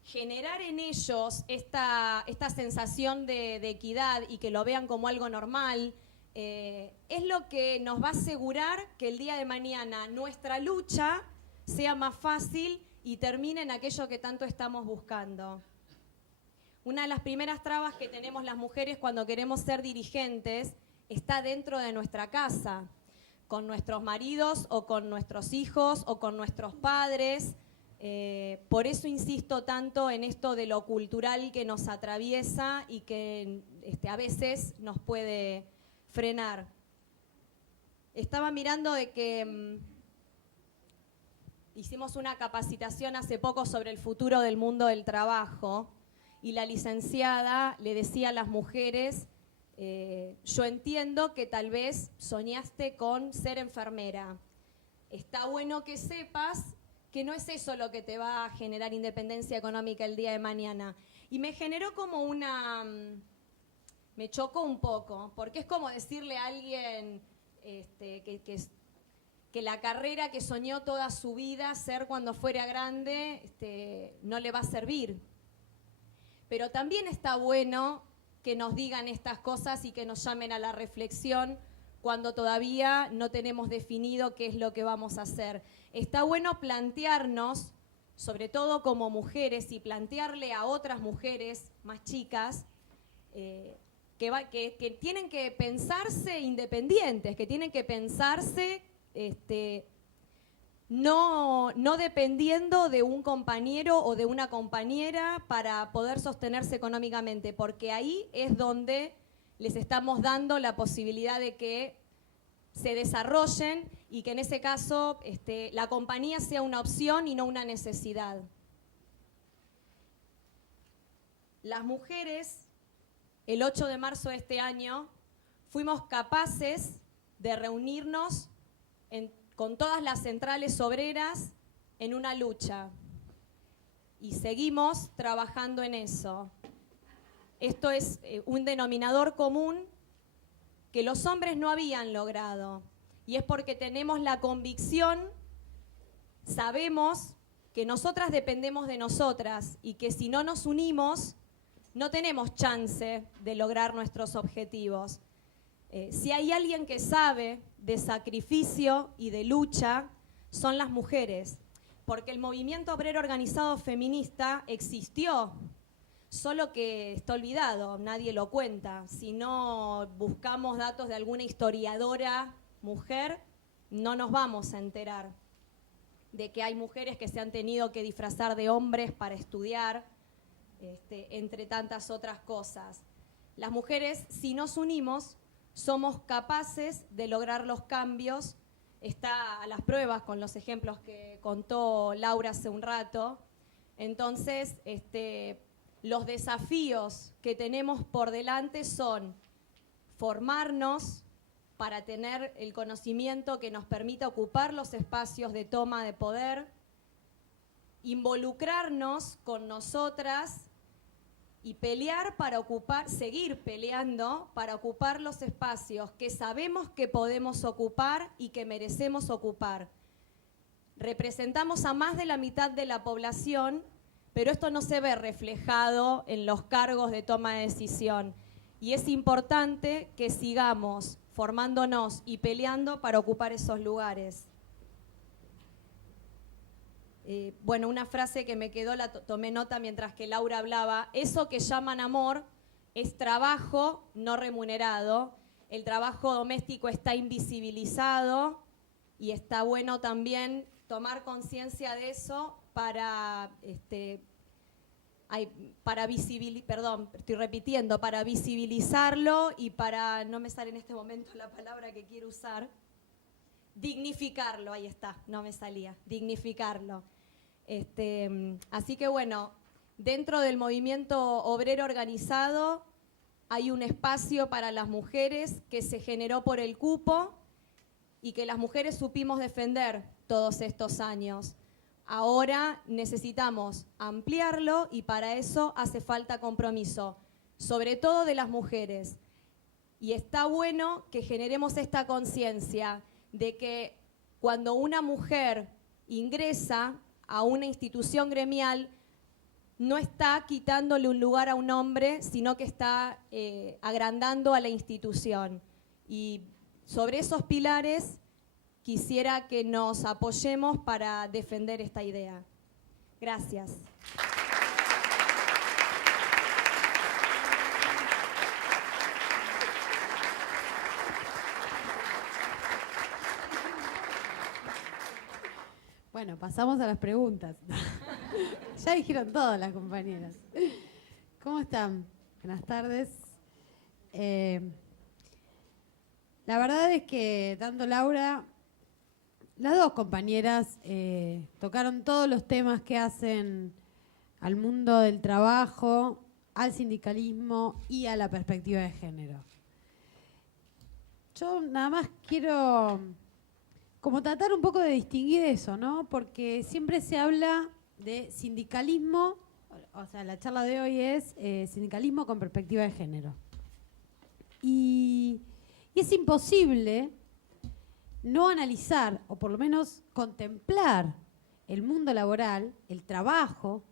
generar en ellos esta sensación de equidad y que lo vean como algo normal, es lo que nos va a asegurar que el día de mañana nuestra lucha sea más fácil y termine en aquello que tanto estamos buscando. Una de las primeras trabas que tenemos las mujeres cuando queremos ser dirigentes está dentro de nuestra casa, con nuestros maridos o con nuestros hijos o con nuestros padres. Por eso insisto tanto en esto de lo cultural que nos atraviesa y que a veces nos puede frenar. Estaba mirando de que hicimos una capacitación hace poco sobre el futuro del mundo del trabajo y la licenciada le decía a las mujeres, yo entiendo que tal vez soñaste con ser enfermera. Está bueno que sepas que no es eso lo que te va a generar independencia económica el día de mañana. Y me generó como me chocó un poco, porque es como decirle a alguien que la carrera que soñó toda su vida ser cuando fuera grande no le va a servir. Pero también está bueno que nos digan estas cosas y que nos llamen a la reflexión cuando todavía no tenemos definido qué es lo que vamos a hacer. Está bueno plantearnos, sobre todo como mujeres, y plantearle a otras mujeres más chicas que tienen que pensarse independientes, que tienen que pensarse no dependiendo de un compañero o de una compañera para poder sostenerse económicamente, porque ahí es donde les estamos dando la posibilidad de que se desarrollen y que en ese caso la compañía sea una opción y no una necesidad. Las mujeres, el 8 de marzo de este año, fuimos capaces de reunirnos con todas las centrales obreras en una lucha y seguimos trabajando en eso. Esto es un denominador común que los hombres no habían logrado y es porque tenemos la convicción, sabemos que nosotras dependemos de nosotras y que si no nos unimos no tenemos chance de lograr nuestros objetivos. Si hay alguien que sabe de sacrificio y de lucha, son las mujeres, porque el movimiento obrero organizado feminista existió, solo que está olvidado, nadie lo cuenta. Si no buscamos datos de alguna historiadora mujer, no nos vamos a enterar de que hay mujeres que se han tenido que disfrazar de hombres para estudiar, entre tantas otras cosas. Las mujeres, si nos unimos, somos capaces de lograr los cambios. Está a las pruebas con los ejemplos que contó Laura hace un rato. Entonces, los desafíos que tenemos por delante son formarnos para tener el conocimiento que nos permita ocupar los espacios de toma de poder, involucrarnos con nosotras y pelear para seguir peleando para ocupar los espacios que sabemos que podemos ocupar y que merecemos ocupar. Representamos a más de la mitad de la población, pero esto no se ve reflejado en los cargos de toma de decisión. Y es importante que sigamos formándonos y peleando para ocupar esos lugares. Bueno, una frase que me quedó, la tomé nota mientras que Laura hablaba, eso que llaman amor es trabajo no remunerado, el trabajo doméstico está invisibilizado y está bueno también tomar conciencia de eso para para visibilizarlo y para, no me sale en este momento la palabra que quiero usar, dignificarlo, ahí está, no me salía, dignificarlo. Así que bueno, dentro del movimiento obrero organizado hay un espacio para las mujeres que se generó por el cupo y que las mujeres supimos defender todos estos años. Ahora necesitamos ampliarlo y para eso hace falta compromiso, sobre todo de las mujeres. Y está bueno que generemos esta conciencia de que cuando una mujer ingresa a una institución gremial, no está quitándole un lugar a un hombre, sino que está agrandando a la institución. Y sobre esos pilares quisiera que nos apoyemos para defender esta idea. Gracias. Bueno, pasamos a las preguntas. Ya dijeron todas las compañeras. ¿Cómo están? Buenas tardes. La verdad es que tanto Laura, las dos compañeras tocaron todos los temas que hacen al mundo del trabajo, al sindicalismo y a la perspectiva de género. Yo nada más quiero como tratar un poco de distinguir eso, ¿no? Porque siempre se habla de sindicalismo, o sea, la charla de hoy es sindicalismo con perspectiva de género. Y es imposible no analizar, o por lo menos contemplar el mundo laboral, el trabajo,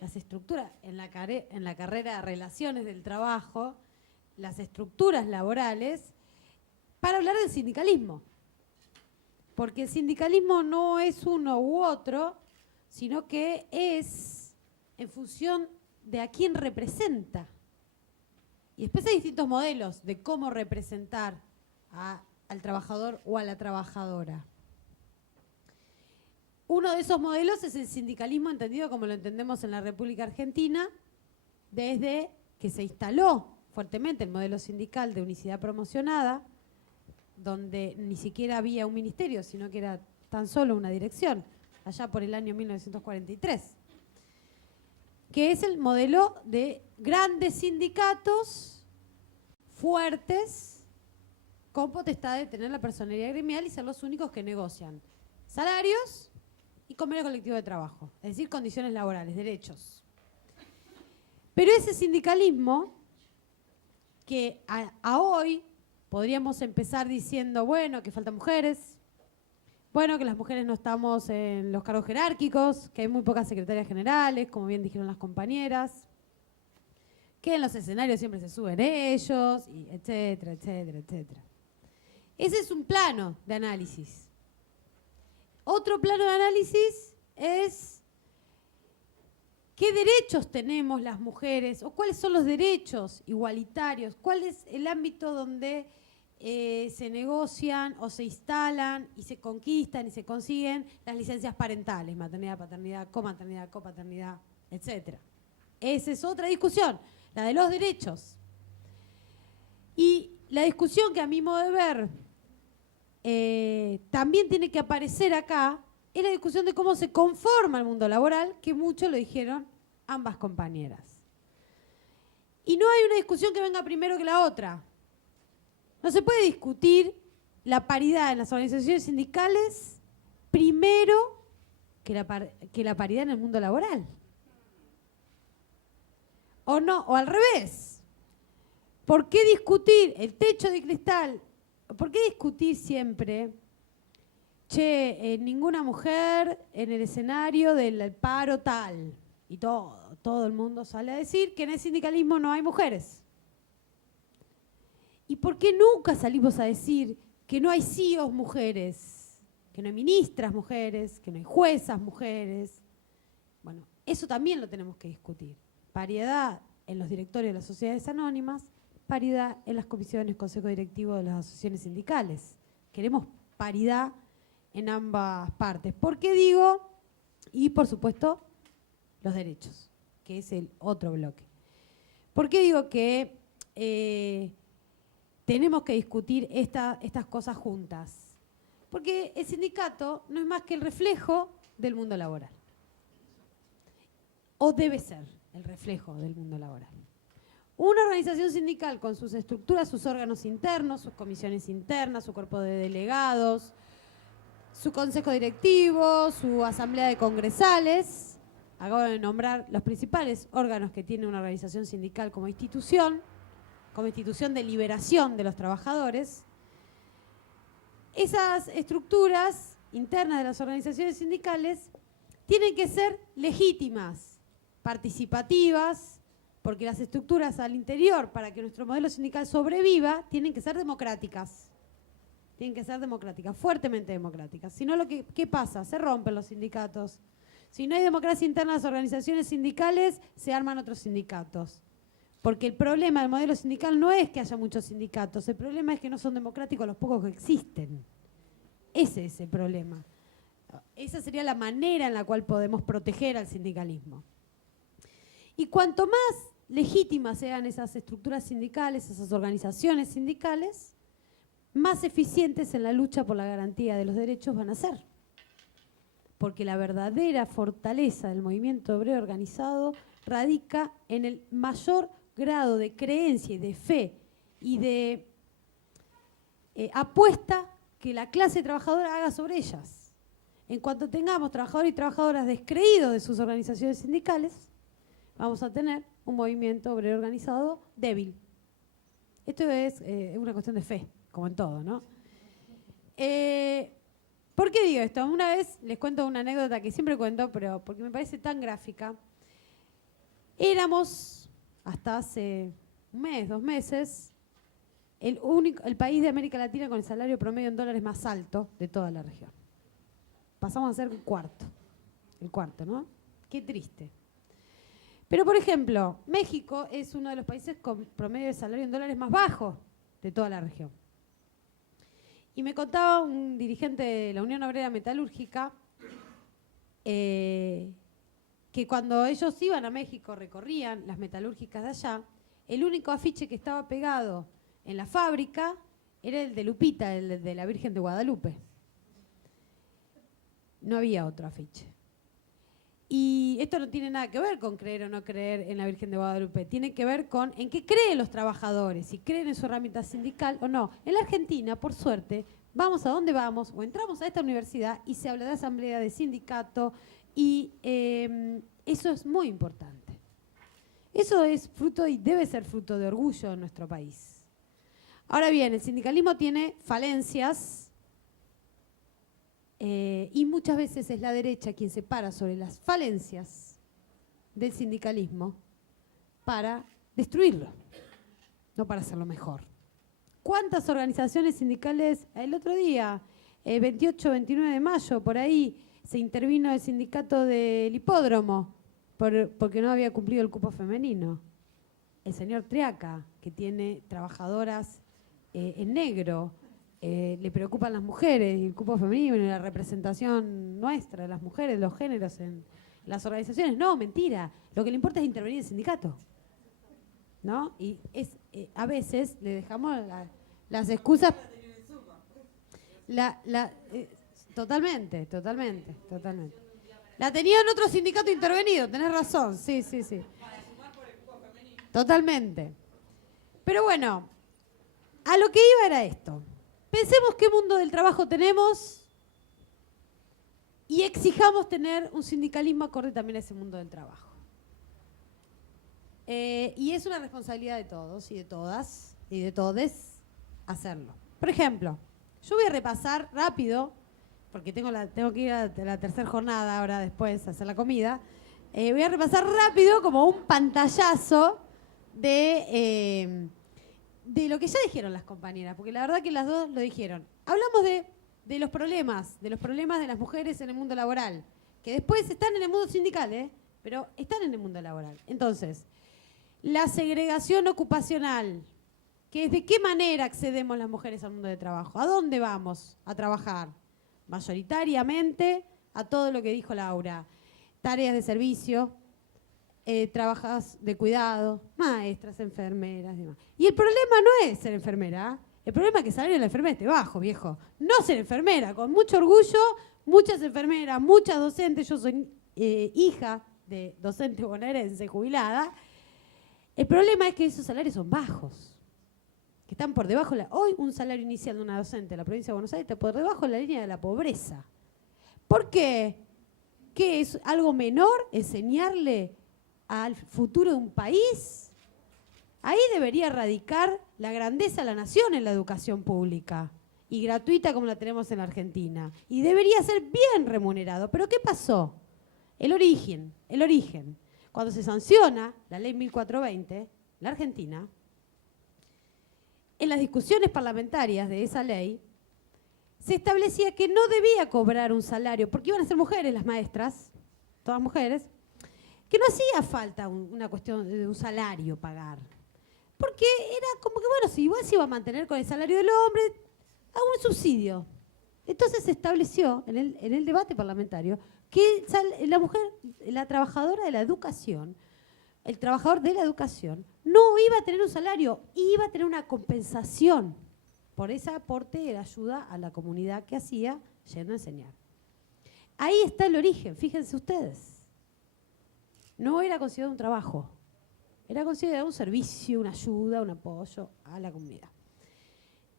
las estructuras, en la carrera de relaciones del trabajo, las estructuras laborales, para hablar del sindicalismo. Porque el sindicalismo no es uno u otro, sino que es en función de a quién representa. Y después hay distintos modelos de cómo representar al trabajador o a la trabajadora. Uno de esos modelos es el sindicalismo entendido como lo entendemos en la República Argentina, desde que se instaló fuertemente el modelo sindical de unicidad promocionada, donde ni siquiera había un ministerio, sino que era tan solo una dirección, allá por el año 1943, que es el modelo de grandes sindicatos fuertes con potestad de tener la personería gremial y ser los únicos que negocian salarios y convenio colectivo de trabajo, es decir, condiciones laborales, derechos. Pero ese sindicalismo que a hoy podríamos empezar diciendo, bueno, que faltan mujeres, bueno, que las mujeres no estamos en los cargos jerárquicos, que hay muy pocas secretarias generales, como bien dijeron las compañeras, que en los escenarios siempre se suben ellos, y etcétera, etcétera, etcétera. Ese es un plano de análisis. Otro plano de análisis es qué derechos tenemos las mujeres o cuáles son los derechos igualitarios, cuál es el ámbito donde se negocian o se instalan y se conquistan y se consiguen las licencias parentales, maternidad, paternidad, copaternidad, etcétera. Esa es otra discusión, la de los derechos. Y la discusión que a mi modo de ver también tiene que aparecer acá es la discusión de cómo se conforma el mundo laboral, que mucho lo dijeron ambas compañeras. Y no hay una discusión que venga primero que la otra. No se puede discutir la paridad en las organizaciones sindicales primero que la paridad en el mundo laboral. O no, o al revés. ¿Por qué discutir el techo de cristal? ¿Por qué discutir siempre, ninguna mujer en el escenario del paro tal? Y todo el mundo sale a decir que en el sindicalismo no hay mujeres. ¿Y por qué nunca salimos a decir que no hay CEOs mujeres, que no hay ministras mujeres, que no hay juezas mujeres? Bueno, eso también lo tenemos que discutir. Paridad en los directorios de las sociedades anónimas, paridad en las comisiones, consejo directivo de las asociaciones sindicales. Queremos paridad en ambas partes. ¿Por qué digo? Y por supuesto, los derechos. que es el otro bloque. ¿Por qué digo que tenemos que discutir estas cosas juntas? Porque el sindicato no es más que el reflejo del mundo laboral. O debe ser el reflejo del mundo laboral. Una organización sindical con sus estructuras, sus órganos internos, sus comisiones internas, su cuerpo de delegados, su consejo directivo, su asamblea de congresales. Acabo de nombrar los principales órganos que tiene una organización sindical como institución de liberación de los trabajadores. Esas estructuras internas de las organizaciones sindicales tienen que ser legítimas, participativas, porque las estructuras al interior, para que nuestro modelo sindical sobreviva, tienen que ser democráticas. Tienen que ser democráticas, fuertemente democráticas. Si no, ¿qué pasa? Se rompen los sindicatos. Si no hay democracia interna en las organizaciones sindicales, se arman otros sindicatos. Porque el problema del modelo sindical no es que haya muchos sindicatos, el problema es que no son democráticos los pocos que existen. Ese es el problema. Esa sería la manera en la cual podemos proteger al sindicalismo. Y cuanto más legítimas sean esas estructuras sindicales, esas organizaciones sindicales, más eficientes en la lucha por la garantía de los derechos van a ser. Porque la verdadera fortaleza del movimiento obrero organizado radica en el mayor grado de creencia y de fe y de apuesta que la clase trabajadora haga sobre ellas. En cuanto tengamos trabajadores y trabajadoras descreídos de sus organizaciones sindicales, vamos a tener un movimiento obrero organizado débil. Esto es una cuestión de fe, como en todo, ¿no? ¿Por qué digo esto? Una vez les cuento una anécdota que siempre cuento, pero porque me parece tan gráfica. Éramos, hasta hace un mes, 2 meses, el país de América Latina con el salario promedio en dólares más alto de toda la región. Pasamos a ser el cuarto, ¿no? Qué triste. Pero, por ejemplo, México es uno de los países con promedio de salario en dólares más bajo de toda la región. Y me contaba un dirigente de la Unión Obrera Metalúrgica que cuando ellos iban a México, recorrían las metalúrgicas de allá, el único afiche que estaba pegado en la fábrica era el de Lupita, el de la Virgen de Guadalupe. No había otro afiche. Y esto no tiene nada que ver con creer o no creer en la Virgen de Guadalupe. Tiene que ver con en qué creen los trabajadores, si creen en su herramienta sindical o no. En la Argentina, por suerte, vamos a donde vamos o entramos a esta universidad y se habla de asamblea, de sindicato y eso es muy importante. Eso es fruto y debe ser fruto de orgullo en nuestro país. Ahora bien, el sindicalismo tiene falencias. Y muchas veces es la derecha quien se para sobre las falencias del sindicalismo para destruirlo, no para hacerlo mejor. ¿Cuántas organizaciones sindicales el otro día, 28, 29 de mayo, por ahí, se intervino el sindicato del hipódromo porque no había cumplido el cupo femenino? El señor Triaca, que tiene trabajadoras en negro, le preocupan las mujeres y el cupo femenino y la representación nuestra de las mujeres, los géneros en las organizaciones. No, mentira. Lo que le importa es intervenir el sindicato, ¿no? Y a veces le dejamos las excusas. Totalmente. La tenía en otro sindicato intervenido, tenés razón, sí. Totalmente. Pero bueno, a lo que iba era esto. Pensemos qué mundo del trabajo tenemos y exijamos tener un sindicalismo acorde también a ese mundo del trabajo. Y es una responsabilidad de todos y de todas y de todes hacerlo. Por ejemplo, yo voy a repasar rápido, porque tengo que ir a la tercera jornada ahora después a hacer la comida. Voy a repasar rápido como un pantallazo de lo que ya dijeron las compañeras, porque la verdad que las dos lo dijeron. Hablamos de los problemas de las mujeres en el mundo laboral, que después están en el mundo sindical, pero están en el mundo laboral. Entonces, la segregación ocupacional, que es de qué manera accedemos las mujeres al mundo de trabajo, a dónde vamos a trabajar, mayoritariamente a todo lo que dijo Laura, tareas de servicio, trabajadoras de cuidado, maestras, enfermeras, demás. Y el problema no es ser enfermera, el problema es que el salario de la enfermera esté bajo, viejo. No ser enfermera, con mucho orgullo, muchas enfermeras, muchas docentes, yo soy hija de docente bonaerense jubilada. El problema es que esos salarios son bajos, que están por debajo. Hoy un salario inicial de una docente en la provincia de Buenos Aires está por debajo de la línea de la pobreza. ¿Por qué? ¿Qué es algo menor enseñarle al futuro de un país? Ahí debería radicar la grandeza de la nación en la educación pública y gratuita como la tenemos en la Argentina. Y debería ser bien remunerado. ¿Pero qué pasó? El origen. Cuando se sanciona la ley 1420, la Argentina, en las discusiones parlamentarias de esa ley, se establecía que no debía cobrar un salario, porque iban a ser mujeres las maestras, todas mujeres, que no hacía falta una cuestión de un salario pagar. Porque era como que, bueno, si igual se iba a mantener con el salario del hombre, a un subsidio. Entonces se estableció en el debate parlamentario que la mujer, la trabajadora de la educación, el trabajador de la educación, no iba a tener un salario, iba a tener una compensación por ese aporte de ayuda a la comunidad que hacía yendo a enseñar. Ahí está el origen, fíjense ustedes. No era considerado un trabajo, era considerado un servicio, una ayuda, un apoyo a la comunidad.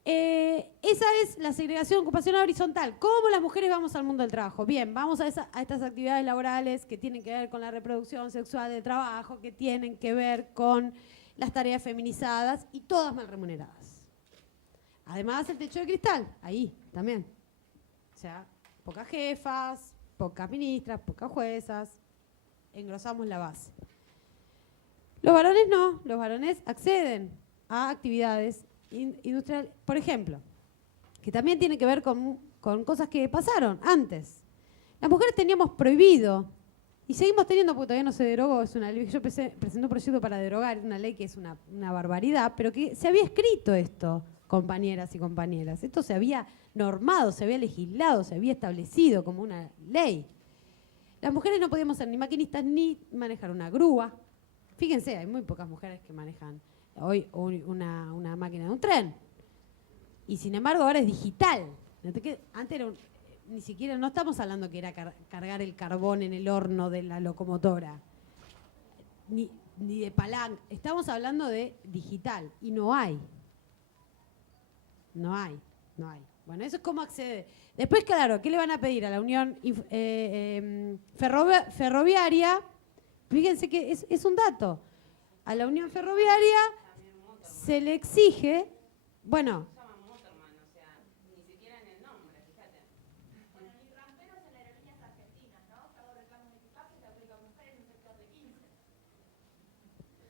Esa es la segregación ocupacional horizontal. ¿Cómo las mujeres vamos al mundo del trabajo? Bien, vamos a estas actividades laborales que tienen que ver con la reproducción sexual del trabajo, que tienen que ver con las tareas feminizadas y todas mal remuneradas. Además, el techo de cristal, ahí también. O sea, pocas jefas, pocas ministras, pocas juezas. Engrosamos la base. Los varones no, los varones acceden a actividades industriales, por ejemplo, que también tiene que ver con cosas que pasaron antes. Las mujeres teníamos prohibido, y seguimos teniendo porque todavía no se derogó, es una ley, yo presenté un proyecto para derogar una ley que es una barbaridad, pero que se había escrito esto, compañeras y compañeras. Esto se había normado, se había legislado, se había establecido como una ley. Las mujeres no podíamos ser ni maquinistas ni manejar una grúa. Fíjense, hay muy pocas mujeres que manejan hoy una máquina de un tren. Y sin embargo ahora es digital. Antes era ni siquiera, no estamos hablando que era cargar el carbón en el horno de la locomotora. Ni de palanca. Estamos hablando de digital. Y no hay. No hay. Bueno, eso es cómo accede. Después, claro, ¿qué le van a pedir a la Unión Ferroviaria? Fíjense que es un dato. A la Unión Ferroviaria se le exige, bueno.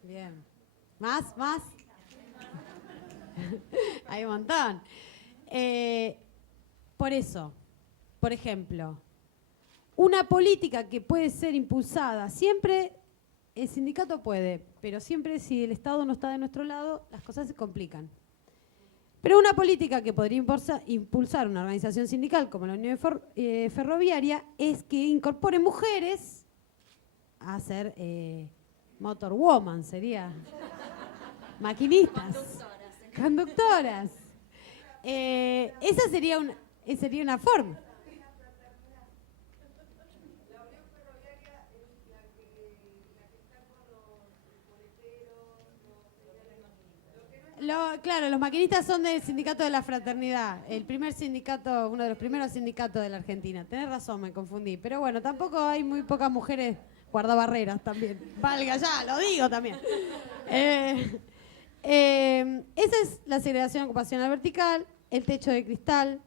Bien. ¿Más? Hay un montón. Por eso, por ejemplo, una política que puede ser impulsada, siempre el sindicato puede, pero siempre si el Estado no está de nuestro lado, las cosas se complican. Pero una política que podría impulsar una organización sindical como la Unión Ferroviaria es que incorpore mujeres a ser motor woman, sería maquinistas, conductoras. Esa sería una forma. Claro, los maquinistas son del sindicato de la fraternidad, el primer sindicato, uno de los primeros sindicatos de la Argentina. Tenés razón, me confundí. Pero bueno, tampoco hay muy pocas mujeres guardabarreras también. Valga ya, lo digo también. Esa es la segregación ocupacional vertical, el techo de cristal.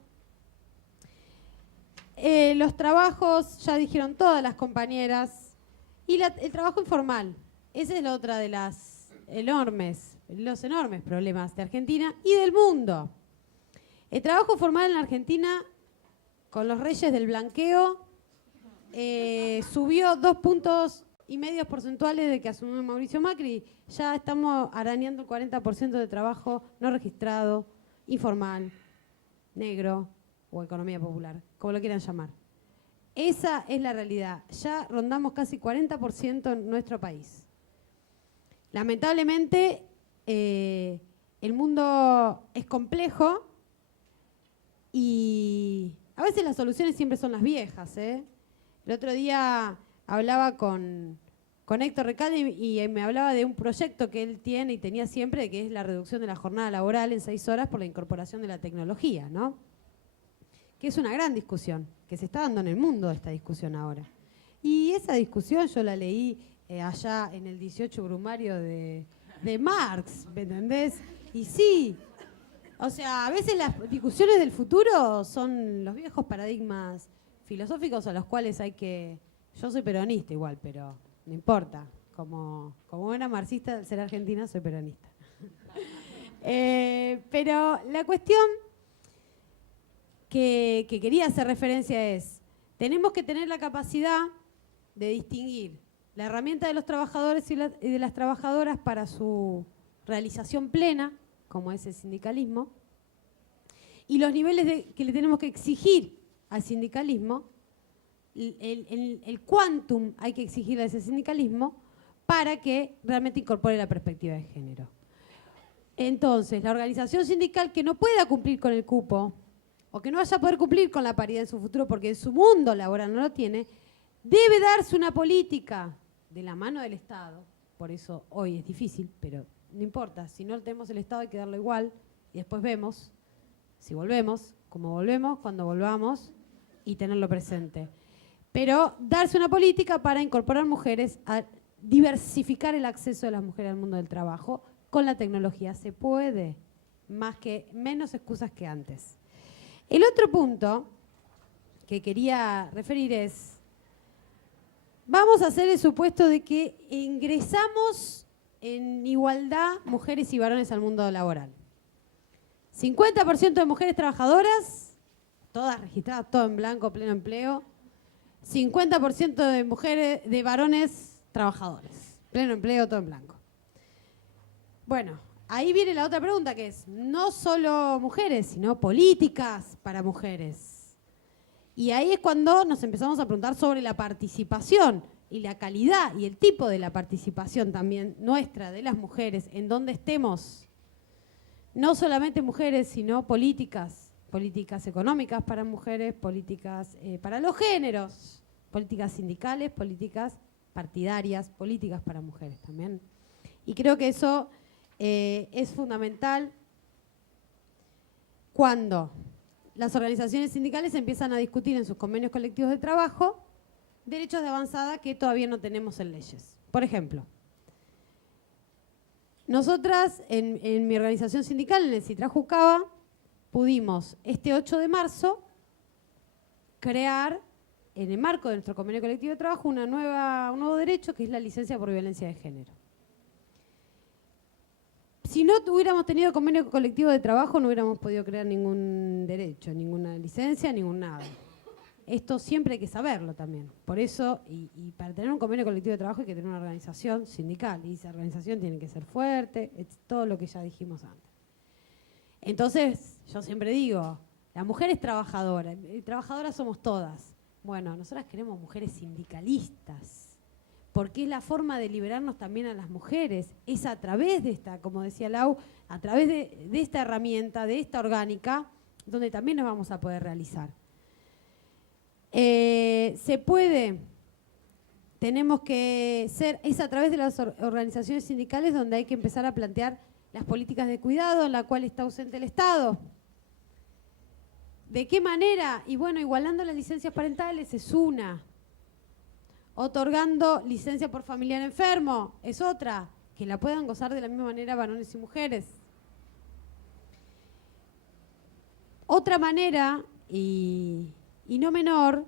Los trabajos, ya dijeron todas las compañeras. Y el trabajo informal. Esa es la otra de los enormes problemas de Argentina y del mundo. El trabajo formal en la Argentina, con los reyes del blanqueo, subió 2,5 puntos porcentuales de que asumió Mauricio Macri. Ya estamos arañando el 40% de trabajo no registrado, informal, negro o economía popular, como lo quieran llamar. Esa es la realidad. Ya rondamos casi 40% en nuestro país. Lamentablemente, el mundo es complejo y a veces las soluciones siempre son las viejas. El otro día hablaba con Héctor Recalde y me hablaba de un proyecto que él tiene y tenía siempre, que es la reducción de la jornada laboral en 6 horas por la incorporación de la tecnología, ¿no? Que es una gran discusión, que se está dando en el mundo esta discusión ahora. Y esa discusión yo la leí allá en el 18 Brumario de Marx, ¿me entendés? Y sí, o sea, a veces las discusiones del futuro son los viejos paradigmas filosóficos a los cuales hay que... Yo soy peronista igual, pero no importa. Como buena marxista al ser argentina, soy peronista. Pero la cuestión que quería hacer referencia es, tenemos que tener la capacidad de distinguir la herramienta de los trabajadores y de las trabajadoras para su realización plena, como es el sindicalismo, y los niveles que le tenemos que exigir al sindicalismo, el quantum hay que exigirle a ese sindicalismo para que realmente incorpore la perspectiva de género. Entonces, la organización sindical que no pueda cumplir con el cupo, o que no vaya a poder cumplir con la paridad en su futuro porque en su mundo laboral no lo tiene, debe darse una política de la mano del Estado. Por eso hoy es difícil, pero no importa. Si no tenemos el Estado hay que darlo igual y después vemos si volvemos, cómo volvemos, cuando volvamos y tenerlo presente. Pero darse una política para incorporar mujeres, a diversificar el acceso de las mujeres al mundo del trabajo con la tecnología. Se puede, menos excusas que antes. El otro punto que quería referir es, vamos a hacer el supuesto de que ingresamos en igualdad mujeres y varones al mundo laboral. 50% de mujeres trabajadoras, todas registradas, todo en blanco, pleno empleo. 50% de mujeres, de varones trabajadores, pleno empleo, todo en blanco. Bueno, ahí viene la otra pregunta, que es no solo mujeres, sino políticas para mujeres. Y ahí es cuando nos empezamos a preguntar sobre la participación y la calidad y el tipo de la participación también nuestra, de las mujeres, en donde estemos. No solamente mujeres, sino políticas económicas para mujeres, políticas para los géneros, políticas sindicales, políticas partidarias, políticas para mujeres también. Y creo que eso es fundamental cuando las organizaciones sindicales empiezan a discutir en sus convenios colectivos de trabajo derechos de avanzada que todavía no tenemos en leyes. Por ejemplo, nosotras en mi organización sindical, en el CITRA Jucaba, pudimos este 8 de marzo crear, en el marco de nuestro convenio colectivo de trabajo, un nuevo derecho que es la licencia por violencia de género. Si no hubiéramos tenido convenio colectivo de trabajo, no hubiéramos podido crear ningún derecho, ninguna licencia, ningún nada. Esto siempre hay que saberlo también. Por eso, y para tener un convenio colectivo de trabajo hay que tener una organización sindical. Y esa organización tiene que ser fuerte, es todo lo que ya dijimos antes. Entonces, yo siempre digo, la mujer es trabajadora, y trabajadoras somos todas. Bueno, nosotras queremos mujeres sindicalistas, porque es la forma de liberarnos también a las mujeres. Es a través de esta, como decía Lau, a través de esta herramienta, de esta orgánica, donde también nos vamos a poder realizar. Se puede, tenemos que ser, es a través de las organizaciones sindicales donde hay que empezar a plantear las políticas de cuidado en la cual está ausente el Estado. ¿De qué manera? Y bueno, igualando las licencias parentales es una. Otorgando licencia por familiar enfermo es otra. Que la puedan gozar de la misma manera varones y mujeres. Otra manera, y no menor,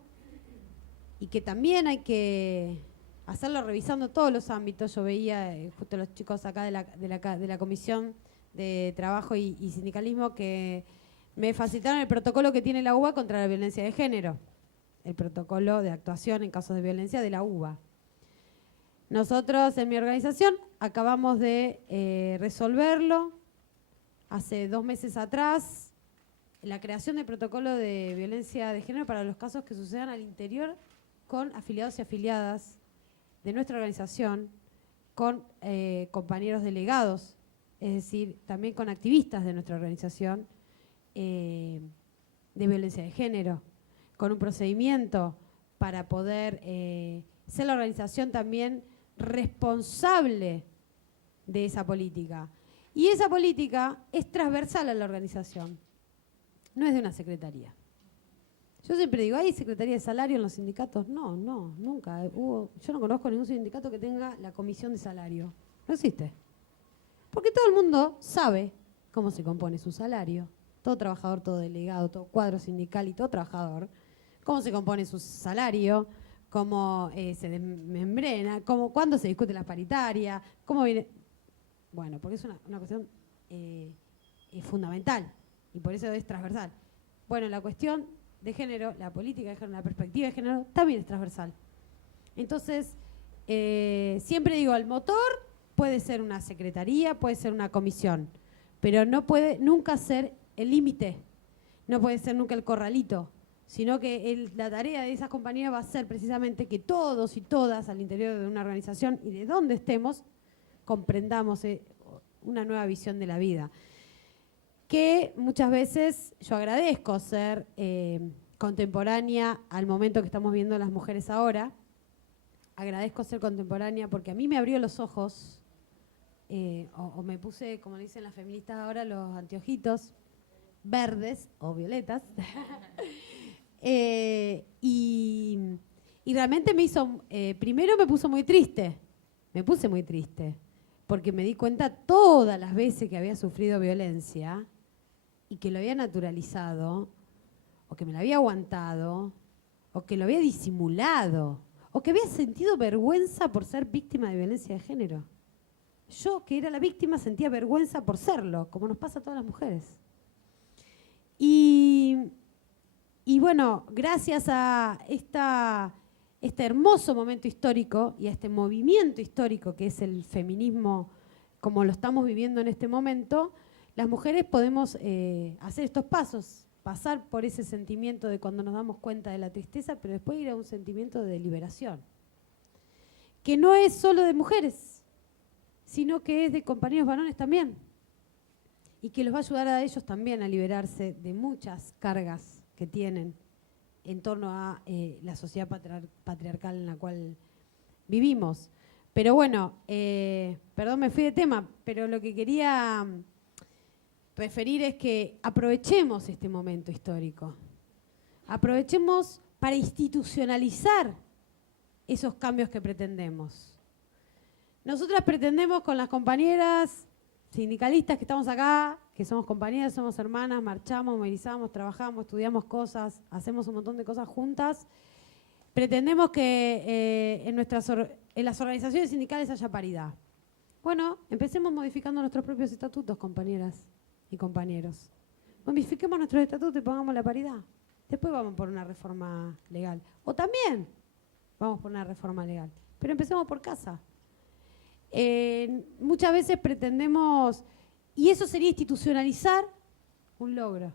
y que también hay que hacerlo revisando todos los ámbitos. Yo veía justo los chicos acá de la Comisión de Trabajo y Sindicalismo que me facilitaron el protocolo que tiene la UBA contra la violencia de género, el protocolo de actuación en casos de violencia de la UBA. Nosotros en mi organización acabamos de resolverlo hace 2 meses atrás. la creación de protocolo de violencia de género para los casos que sucedan al interior con afiliados y afiliadas de nuestra organización, con compañeros delegados, es decir, también con activistas de nuestra organización de violencia de género, con un procedimiento para poder ser la organización también responsable de esa política. Y esa política es transversal a la organización, no es de una secretaría. Yo siempre digo, ¿hay secretaría de salario en los sindicatos? No, nunca. Yo no conozco ningún sindicato que tenga la comisión de salario. No existe. Porque todo el mundo sabe cómo se compone su salario. Todo trabajador, todo delegado, todo cuadro sindical y todo trabajador. Cómo se compone su salario, cómo se desmembrena, cuándo se discute la paritaria, cómo viene... Bueno, porque es una cuestión fundamental y por eso es transversal. Bueno, la cuestión de género, la política de género, la perspectiva de género también es transversal. Entonces, siempre digo, el motor puede ser una secretaría, puede ser una comisión, pero no puede nunca ser el límite, no puede ser nunca el corralito, sino que la tarea de esas compañías va a ser precisamente que todos y todas al interior de una organización y de donde estemos, comprendamos una nueva visión de la vida. Que muchas veces yo agradezco ser contemporánea al momento que estamos viendo las mujeres ahora. Agradezco ser contemporánea porque a mí me abrió los ojos, o me puse, como dicen las feministas ahora, los anteojitos verdes o violetas. Y realmente me hizo, primero me puso muy triste, me puse muy triste, porque me di cuenta todas las veces que había sufrido violencia y que lo había naturalizado, o que me lo había aguantado, o que lo había disimulado, o que había sentido vergüenza por ser víctima de violencia de género. Yo, que era la víctima, sentía vergüenza por serlo, como nos pasa a todas las mujeres. Y bueno, gracias a este hermoso momento histórico y a este movimiento histórico que es el feminismo, como lo estamos viviendo en este momento, las mujeres podemos hacer estos pasos, pasar por ese sentimiento de cuando nos damos cuenta de la tristeza, pero después ir a un sentimiento de liberación, que no es solo de mujeres, sino que es de compañeros varones también, y que los va a ayudar a ellos también a liberarse de muchas cargas que tienen en torno a la sociedad patriarcal en la cual vivimos. Pero bueno, perdón, me fui de tema, pero lo que quería referir es que aprovechemos este momento histórico. Aprovechemos para institucionalizar esos cambios que pretendemos. Nosotras pretendemos con las compañeras sindicalistas que estamos acá, que somos compañeras, somos hermanas, marchamos, movilizamos, trabajamos, estudiamos cosas, hacemos un montón de cosas juntas. Pretendemos que en las organizaciones sindicales haya paridad. Bueno, empecemos modificando nuestros propios estatutos, compañeras y compañeros. Modifiquemos nuestros estatutos y pongamos la paridad. Después vamos por una reforma legal. O también vamos por una reforma legal. Pero empecemos por casa. Muchas veces pretendemos, y eso sería institucionalizar un logro.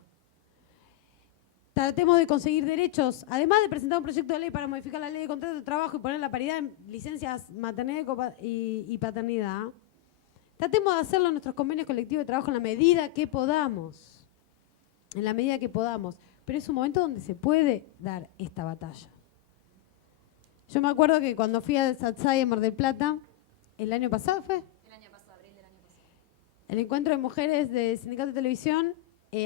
Tratemos de conseguir derechos, además de presentar un proyecto de ley para modificar la ley de contrato de trabajo y poner la paridad en licencias maternidad y paternidad. Tratemos de hacerlo en nuestros convenios colectivos de trabajo en la medida que podamos. En la medida que podamos. Pero es un momento donde se puede dar esta batalla. Yo me acuerdo que cuando fui a Satsai en Mar del Plata, el año pasado fue. El año pasado, abril del año pasado. El encuentro de mujeres del Sindicato de Televisión,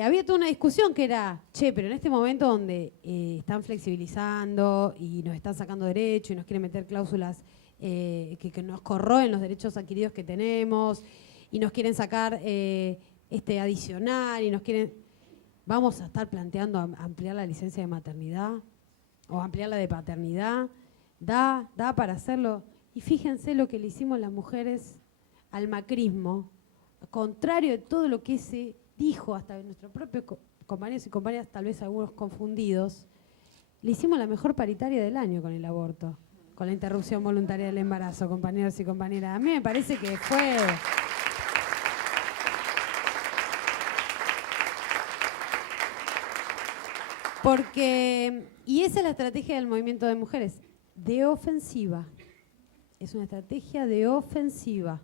había toda una discusión que era, pero en este momento donde están flexibilizando y nos están sacando derechos y nos quieren meter cláusulas que nos corroen los derechos adquiridos que tenemos y nos quieren sacar adicional y nos quieren... Vamos a estar planteando ampliar la licencia de maternidad o ampliar la de paternidad. Da para hacerlo. Y fíjense lo que le hicimos las mujeres al macrismo, contrario de todo lo que se dijo hasta de nuestros propios compañeros y compañeras, tal vez algunos confundidos, le hicimos la mejor paritaria del año con el aborto, con la interrupción voluntaria del embarazo, compañeros y compañeras. A mí me parece que fue... Y esa es la estrategia del movimiento de mujeres, de ofensiva. Es una estrategia de ofensiva.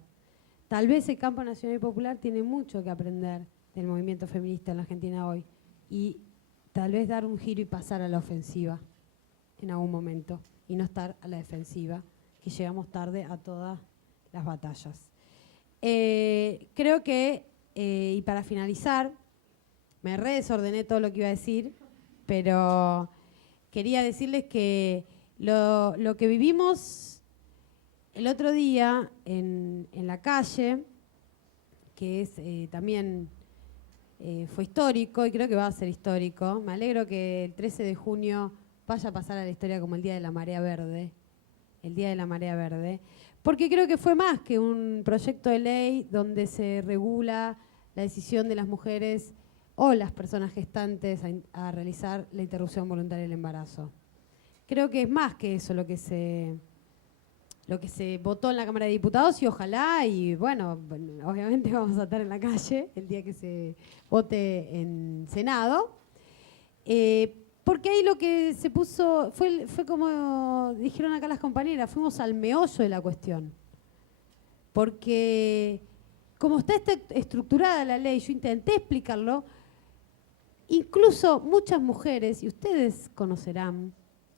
Tal vez el campo nacional y popular tiene mucho que aprender del movimiento feminista en la Argentina hoy y tal vez dar un giro y pasar a la ofensiva en algún momento y no estar a la defensiva, que llegamos tarde a todas las batallas. Creo que, y para finalizar, me desordené todo lo que iba a decir, pero quería decirles que lo que vivimos el otro día en la calle, que es también fue histórico y creo que va a ser histórico. Me alegro que el 13 de junio vaya a pasar a la historia como el Día de la Marea Verde, el Día de la Marea Verde, porque creo que fue más que un proyecto de ley donde se regula la decisión de las mujeres o las personas gestantes a realizar la interrupción voluntaria del embarazo. Creo que es más que eso lo que se votó en la Cámara de Diputados y ojalá, y bueno, obviamente vamos a estar en la calle el día que se vote en Senado, porque ahí lo que se puso fue como dijeron acá las compañeras, fuimos al meollo de la cuestión. Porque como está estructurada la ley, yo intenté explicarlo, incluso muchas mujeres, y ustedes conocerán,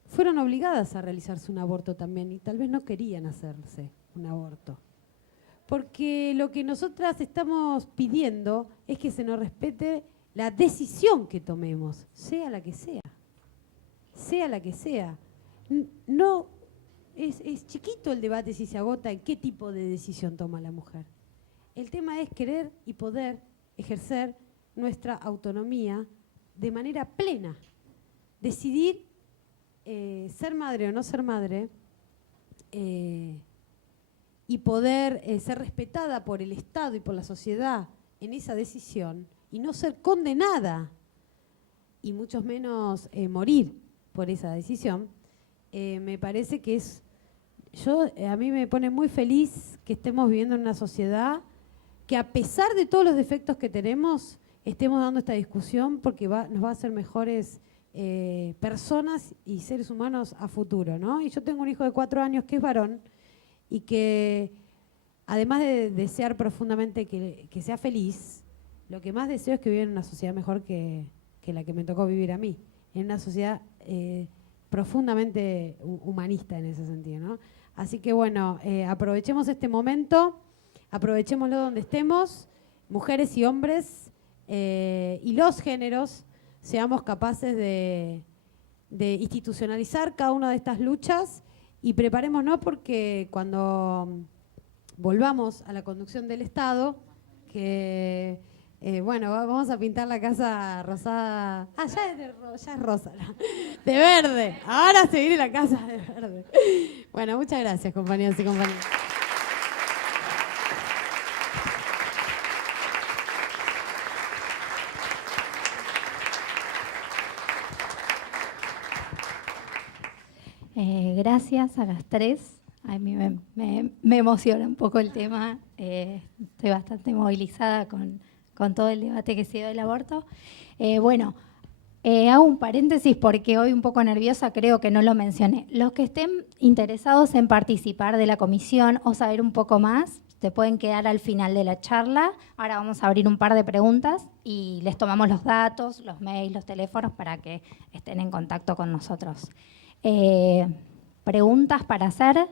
fueron obligadas a realizarse un aborto también y tal vez no querían hacerse un aborto. Porque lo que nosotras estamos pidiendo es que se nos respete la decisión que tomemos, sea la que sea. Sea la que sea. No, es chiquito el debate si se agota en qué tipo de decisión toma la mujer. El tema es querer y poder ejercer nuestra autonomía de manera plena. Decidir ser madre o no ser madre y poder ser respetada por el Estado y por la sociedad en esa decisión y no ser condenada y mucho menos morir por esa decisión, me parece que a mí me pone muy feliz que estemos viviendo en una sociedad que a pesar de todos los defectos que tenemos, estemos dando esta discusión porque nos va a hacer mejores personas y seres humanos a futuro, ¿no? Y yo tengo un hijo de 4 años que es varón y que además de desear profundamente que sea feliz, lo que más deseo es que viva en una sociedad mejor que la que me tocó vivir a mí, en una sociedad profundamente humanista en ese sentido, ¿no? Así que bueno, aprovechemos este momento, aprovechémoslo donde estemos, mujeres y hombres y los géneros, seamos capaces de institucionalizar cada una de estas luchas y preparémonos porque cuando volvamos a la conducción del Estado, que bueno, vamos a pintar la casa rosada. Ah, ya es rosa, de verde. Ahora se viene la casa de verde. Bueno, muchas gracias, compañeros y compañeras. Gracias a las tres. A mí me emociona un poco el tema. Estoy bastante movilizada con todo el debate que se dio del aborto. Hago un paréntesis porque hoy un poco nerviosa, creo que no lo mencioné. Los que estén interesados en participar de la comisión o saber un poco más, se pueden quedar al final de la charla. Ahora vamos a abrir un par de preguntas y les tomamos los datos, los mails, los teléfonos para que estén en contacto con nosotros. ¿Preguntas para hacer?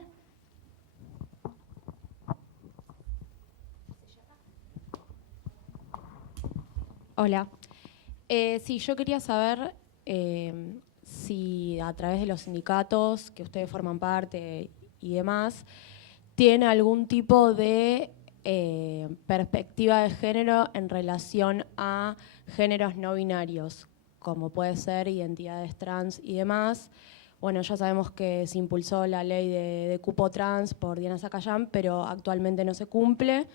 Hola. Sí, yo quería saber si a través de los sindicatos que ustedes forman parte y demás, tiene algún tipo de perspectiva de género en relación a géneros no binarios, como puede ser identidades trans y demás. Bueno, ya sabemos que se impulsó la ley de cupo trans por Diana Zacayán, pero actualmente no se cumple.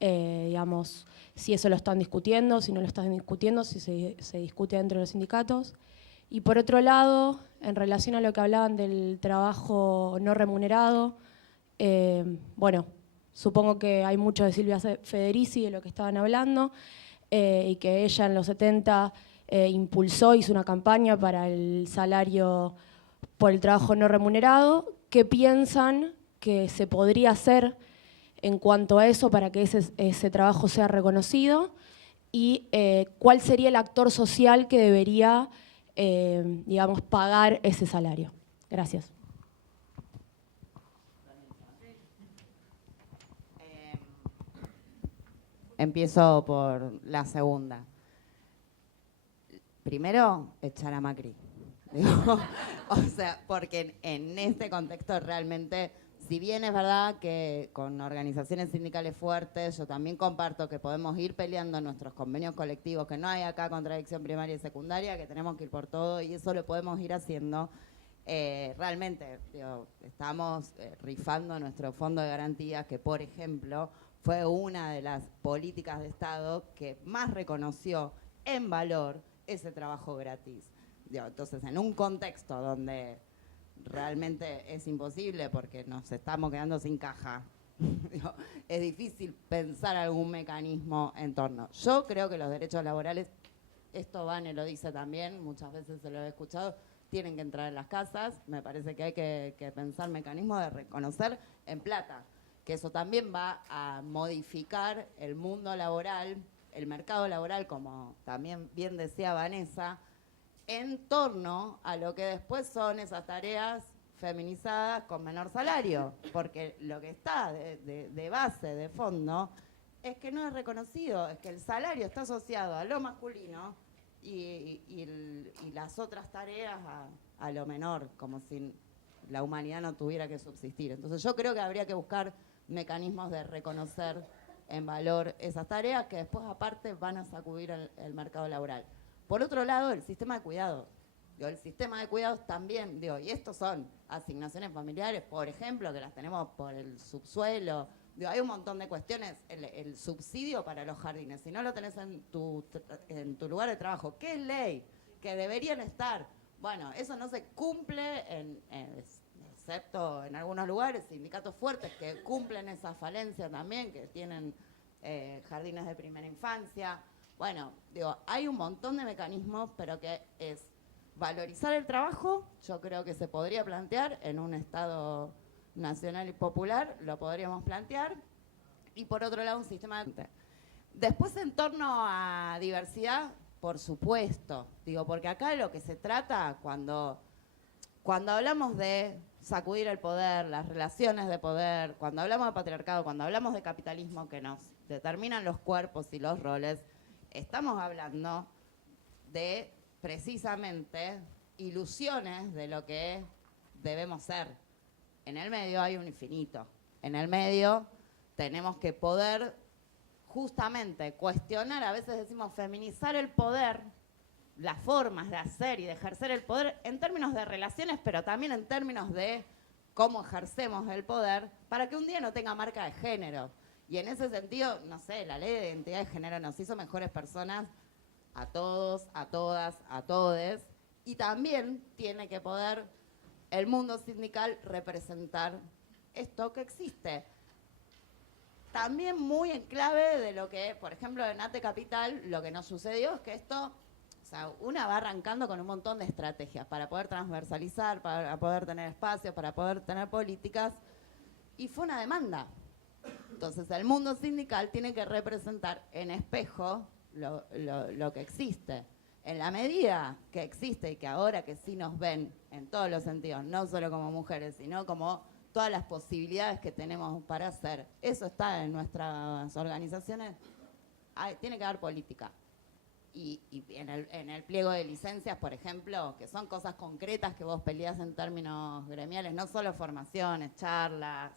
Digamos, si eso lo están discutiendo, si no lo están discutiendo, si se discute dentro de los sindicatos. Y por otro lado, en relación a lo que hablaban del trabajo no remunerado, bueno, supongo que hay mucho de Silvia Federici de lo que estaban hablando, y que ella en los 70 impulsó, hizo una campaña para el salario por el trabajo no remunerado. ¿Qué piensan que se podría hacer en cuanto a eso para que ese trabajo sea reconocido? Y ¿cuál sería el actor social que debería, digamos, pagar ese salario? Gracias. Empiezo por la segunda. Primero, echar a Macri. Digo, o sea, porque en este contexto realmente, si bien es verdad que con organizaciones sindicales fuertes, yo también comparto que podemos ir peleando nuestros convenios colectivos, que no hay acá contradicción primaria y secundaria, que tenemos que ir por todo y eso lo podemos ir haciendo. Realmente, digo, estamos rifando nuestro fondo de garantías, que por ejemplo fue una de las políticas de Estado que más reconoció en valor ese trabajo gratis. Digo, entonces, en un contexto donde realmente es imposible porque nos estamos quedando sin caja, digo, es difícil pensar algún mecanismo en torno. Yo creo que los derechos laborales, esto Vane lo dice también, muchas veces se lo he escuchado, tienen que entrar en las casas. Me parece que hay que pensar mecanismos de reconocer en plata, que eso también va a modificar el mundo laboral, el mercado laboral, como también bien decía Vanessa, en torno a lo que después son esas tareas feminizadas con menor salario, porque lo que está de base, de fondo, es que no es reconocido, es que el salario está asociado a lo masculino y las otras tareas a lo menor, como si la humanidad no tuviera que subsistir. Entonces yo creo que habría que buscar mecanismos de reconocer en valor esas tareas que después aparte van a sacudir el mercado laboral. Por otro lado, el sistema de cuidados. El sistema de cuidados también, y estos son asignaciones familiares, por ejemplo, que las tenemos por el subsuelo. Hay un montón de cuestiones. El subsidio para los jardines, si no lo tenés en tu lugar de trabajo, ¿qué es ley? Que deberían estar. Bueno, eso no se cumple, excepto en algunos lugares, sindicatos fuertes que cumplen esa falencia también, que tienen jardines de primera infancia. Bueno, hay un montón de mecanismos, pero que es valorizar el trabajo. Yo creo que se podría plantear en un Estado nacional y popular, lo podríamos plantear. Y por otro lado, un sistema de... Después, en torno a diversidad, por supuesto, porque acá lo que se trata cuando hablamos de sacudir el poder, las relaciones de poder, cuando hablamos de patriarcado, cuando hablamos de capitalismo que nos determinan los cuerpos y los roles, estamos hablando de precisamente ilusiones de lo que debemos ser. En el medio hay un infinito. En el medio tenemos que poder justamente cuestionar, a veces decimos feminizar el poder, las formas de hacer y de ejercer el poder en términos de relaciones, pero también en términos de cómo ejercemos el poder, para que un día no tenga marca de género. Y en ese sentido, no sé, la ley de identidad de género nos hizo mejores personas a todos, a todas, a todes, y también tiene que poder el mundo sindical representar esto que existe. También muy en clave de lo que, por ejemplo, en ATE Capital, lo que nos sucedió es que esto, una va arrancando con un montón de estrategias para poder transversalizar, para poder tener espacios, para poder tener políticas, y fue una demanda. Entonces, el mundo sindical tiene que representar en espejo lo que existe. En la medida que existe y que ahora que sí nos ven en todos los sentidos, no solo como mujeres, sino como todas las posibilidades que tenemos para hacer, eso está en nuestras organizaciones, tiene que haber política. Y en el pliego de licencias, por ejemplo, que son cosas concretas que vos peleás en términos gremiales, no solo formaciones, charlas,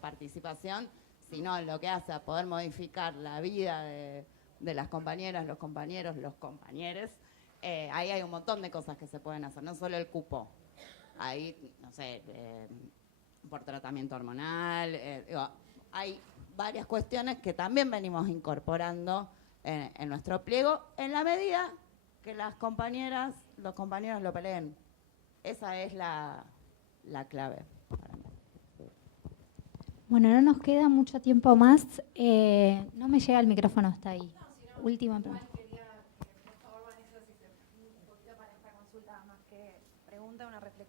participación, sino lo que hace a poder modificar la vida de las compañeras, los compañeros, los compañeros. Ahí hay un montón de cosas que se pueden hacer, no solo el cupo. Ahí, no sé, por tratamiento hormonal, hay varias cuestiones que también venimos incorporando en nuestro pliego, en la medida que las compañeras, los compañeros lo peleen. Esa es la clave para mí. Bueno, no nos queda mucho tiempo más. No me llega el micrófono hasta ahí. Última pregunta.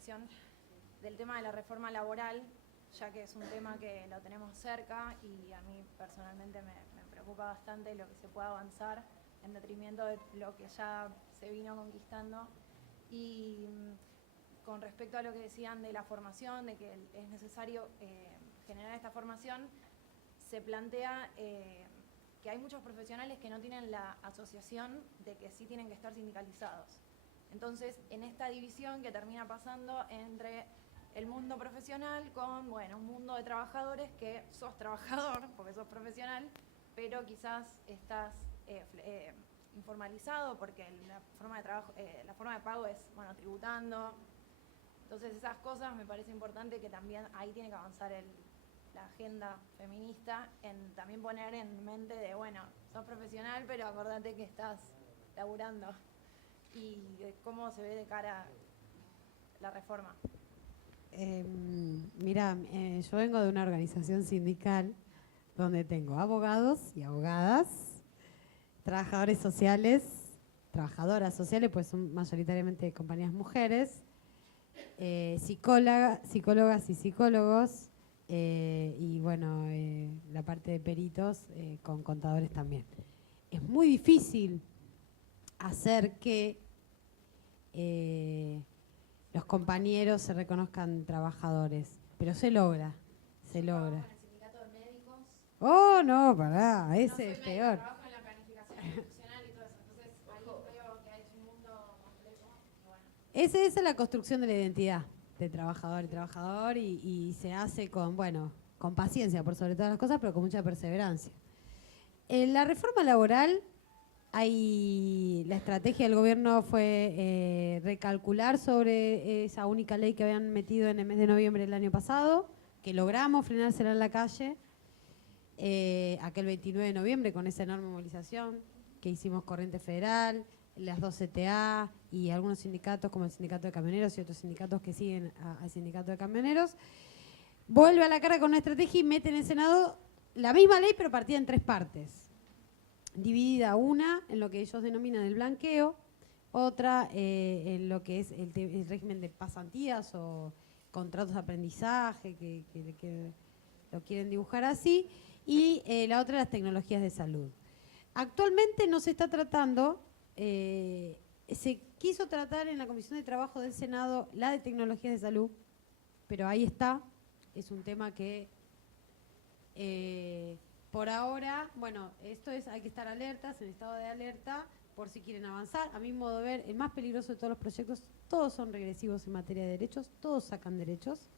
reflexión del tema de la reforma laboral, ya que es un tema que lo tenemos cerca y a mí personalmente me preocupa bastante lo que se pueda avanzar en detrimento de lo que ya se vino conquistando. Y con respecto a lo que decían de la formación, de que es necesario generar esta formación, se plantea que hay muchos profesionales que no tienen la asociación de que sí tienen que estar sindicalizados. Entonces, en esta división que termina pasando entre el mundo profesional con, bueno, un mundo de trabajadores que sos trabajador, porque sos profesional, pero quizás estás informalizado porque la forma de trabajo, la forma de pago es, bueno, tributando. Entonces, esas cosas me parece importante que también ahí tiene que avanzar la agenda feminista, en también poner en mente de, bueno, sos profesional, pero acordate que estás laburando. Y de cómo se ve de cara la reforma. Mira, yo vengo de una organización sindical donde tengo abogados y abogadas, trabajadores sociales, trabajadoras sociales, pues son mayoritariamente compañías mujeres, psicólogas y psicólogos, y bueno, la parte de peritos con contadores también. Es muy difícil hacer que los compañeros se reconozcan trabajadores, pero se logra, se logra. ¿En el sindicato de médicos? Oh, no, pará, ese es peor. Trabajo en la planificación institucional y todo eso, entonces ahí veo que hay un mundo complejo. Bueno. Esa es la construcción de la identidad de trabajador y se hace con, bueno, con paciencia por sobre todas las cosas, pero con mucha perseverancia. En la reforma laboral, la estrategia del gobierno fue recalcular sobre esa única ley que habían metido en el mes de noviembre del año pasado, que logramos frenársela en la calle, aquel 29 de noviembre con esa enorme movilización que hicimos Corriente Federal, las dos CTA y algunos sindicatos como el Sindicato de Camioneros y otros sindicatos que siguen al Sindicato de Camioneros. Vuelve a la carga con una estrategia y mete en el Senado la misma ley pero partida en 3 partes. Dividida una en lo que ellos denominan el blanqueo, otra en lo que es el régimen de pasantías o contratos de aprendizaje, que lo quieren dibujar así, y la otra las tecnologías de salud. Actualmente no se está tratando, se quiso tratar en la Comisión de Trabajo del Senado la de tecnologías de salud, pero ahí está, es un tema que por ahora, bueno, hay que estar alertas, en estado de alerta, por si quieren avanzar. A mi modo de ver, el más peligroso de todos los proyectos, todos son regresivos en materia de derechos, todos sacan derechos.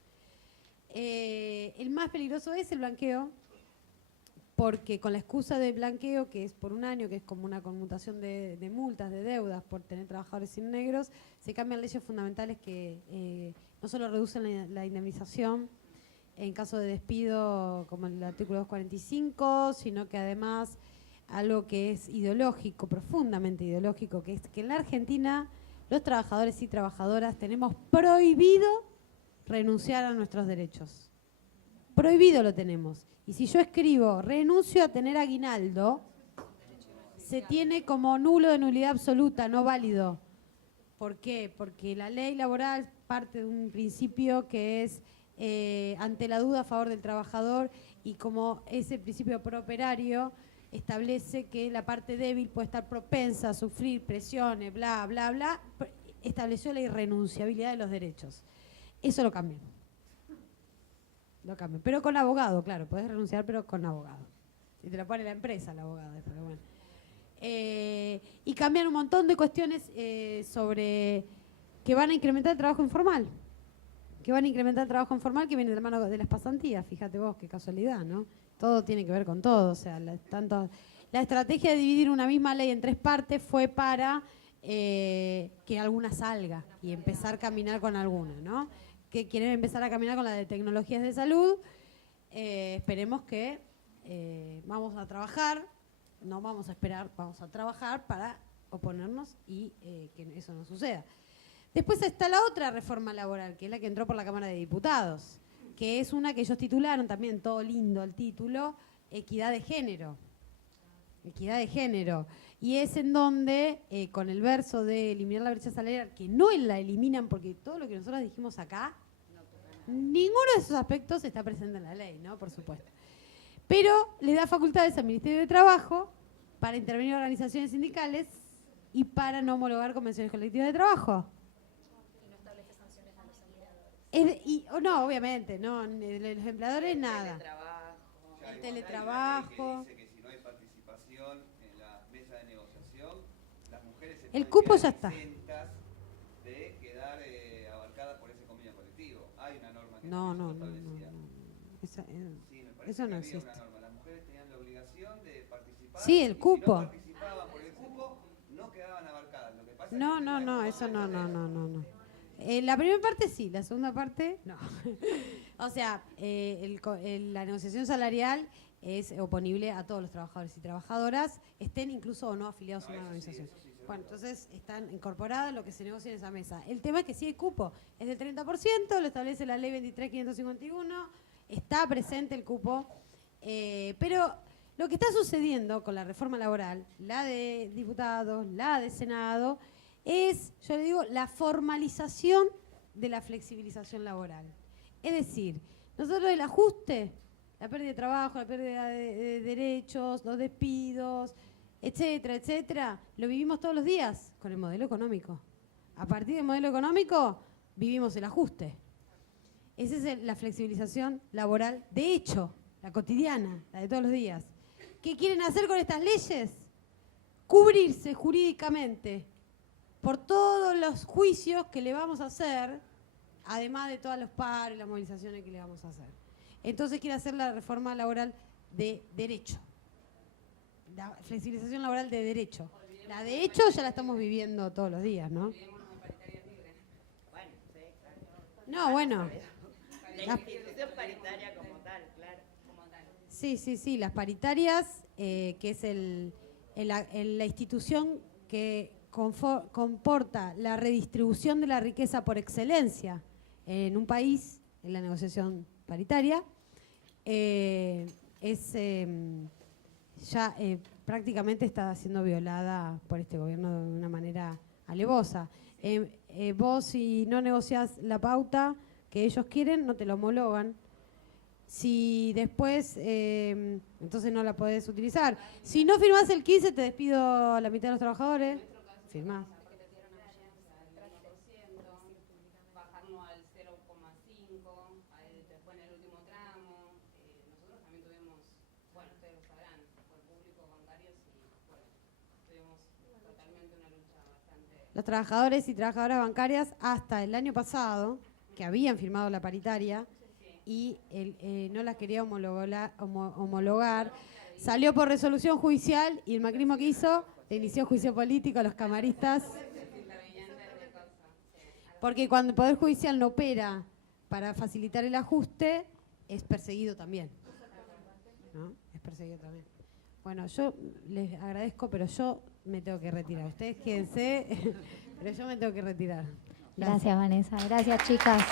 El más peligroso es el blanqueo, porque con la excusa del blanqueo, que es por un año, que es como una conmutación de multas, de deudas por tener trabajadores sin negros, se cambian leyes fundamentales que no solo reducen la indemnización en caso de despido, como el artículo 245, sino que además algo que es ideológico, profundamente ideológico, que es que en la Argentina los trabajadores y trabajadoras tenemos prohibido renunciar a nuestros derechos. Prohibido lo tenemos. Y si yo escribo renuncio a tener aguinaldo, se tiene como nulo de nulidad absoluta, no válido. ¿Por qué? Porque la ley laboral parte de un principio que es ante la duda a favor del trabajador, y como ese principio prooperario establece que la parte débil puede estar propensa a sufrir presiones, bla, bla, bla, estableció la irrenunciabilidad de los derechos. Eso lo cambian. Lo cambian. Pero con abogado, claro, podés renunciar, pero con abogado. Si te lo pone la empresa, el abogado, pero bueno. Y cambian un montón de cuestiones sobre que van a incrementar el trabajo informal. Que van a incrementar el trabajo informal que viene de la mano de las pasantías. Fíjate vos, qué casualidad, ¿no? Todo tiene que ver con todo. O sea, la estrategia de dividir una misma ley en 3 partes fue para que alguna salga y empezar a caminar con alguna, ¿no? Que quieren empezar a caminar con la de tecnologías de salud. Esperemos que vamos a trabajar, no vamos a esperar, vamos a trabajar para oponernos y que eso no suceda. Después está la otra reforma laboral, que es la que entró por la Cámara de Diputados, que es una que ellos titularon también, todo lindo el título, equidad de género. Equidad de género. y es en donde, con el verso de eliminar la brecha salarial, que no la eliminan porque todo lo que nosotros dijimos acá, ninguno de esos aspectos está presente en la ley, ¿no? Por supuesto. Pero le da facultades al Ministerio de Trabajo para intervenir en organizaciones sindicales y para no homologar convenciones colectivas de trabajo. Y no establece sanciones a los empleadores. No, obviamente, no, los empleadores nada. El teletrabajo. Que si no hay participación en la mesa de negociación, las mujeres se El pueden cupo quedar ya está. exentas de quedar abarcadas por ese convenio colectivo. Hay una norma que No. establecía. Sí, me parece Eso no que había existe. una norma. Las mujeres tenían la obligación de participar. Sí, el y cupo. Si no participaban por el cupo, no quedaban abarcadas. Lo que pasa es que No, eso no. La primera parte sí, la segunda parte no. O sea, la negociación salarial es oponible a todos los trabajadores y trabajadoras, estén incluso o no afiliados a una organización. Bueno, entonces están incorporadas lo que se negocia en esa mesa. El tema es que sí hay cupo, es del 30%, lo establece la ley 23.551, está presente el cupo, pero lo que está sucediendo con la reforma laboral, la de diputados, la de Senado, es, yo le digo, la formalización de la flexibilización laboral. Es decir, nosotros el ajuste, la pérdida de trabajo, la pérdida de derechos, los despidos, etcétera, etcétera, lo vivimos todos los días con el modelo económico. A partir del modelo económico vivimos el ajuste. Esa es la flexibilización laboral de hecho, la cotidiana, la de todos los días. ¿Qué quieren hacer con estas leyes? Cubrirse jurídicamente por todos los juicios que le vamos a hacer, además de todos los paros y las movilizaciones que le vamos a hacer. Entonces quiere hacer la reforma laboral de derecho. La flexibilización laboral de derecho. La de hecho ya la estamos viviendo todos los días, ¿no? No, bueno. La institución paritaria como tal, claro. Sí, las paritarias, que es la institución que comporta la redistribución de la riqueza por excelencia en un país, en la negociación paritaria, prácticamente está siendo violada por este gobierno de una manera alevosa. Vos si no negociás la pauta que ellos quieren, no te la homologan. Si después, entonces no la podés utilizar. Si no firmás el 15, te despido a la mitad de los trabajadores. Firmás. Bajarnos al 0,5, después en el último tramo. Nosotros también tuvimos, bueno, ustedes lo sabrán, por público bancarios y bueno, tuvimos totalmente una lucha bastante... Los trabajadores y trabajadoras bancarias hasta el año pasado, que habían firmado la paritaria y no las quería homologar, salió por resolución judicial y el macrismo que hizo, le inició juicio político a los camaristas. Porque cuando el Poder Judicial no opera para facilitar el ajuste, es perseguido también. ¿No? Es perseguido también. Bueno, yo les agradezco, pero yo me tengo que retirar. Ustedes quédense, pero yo me tengo que retirar. Gracias, Vanessa. Gracias, chicas.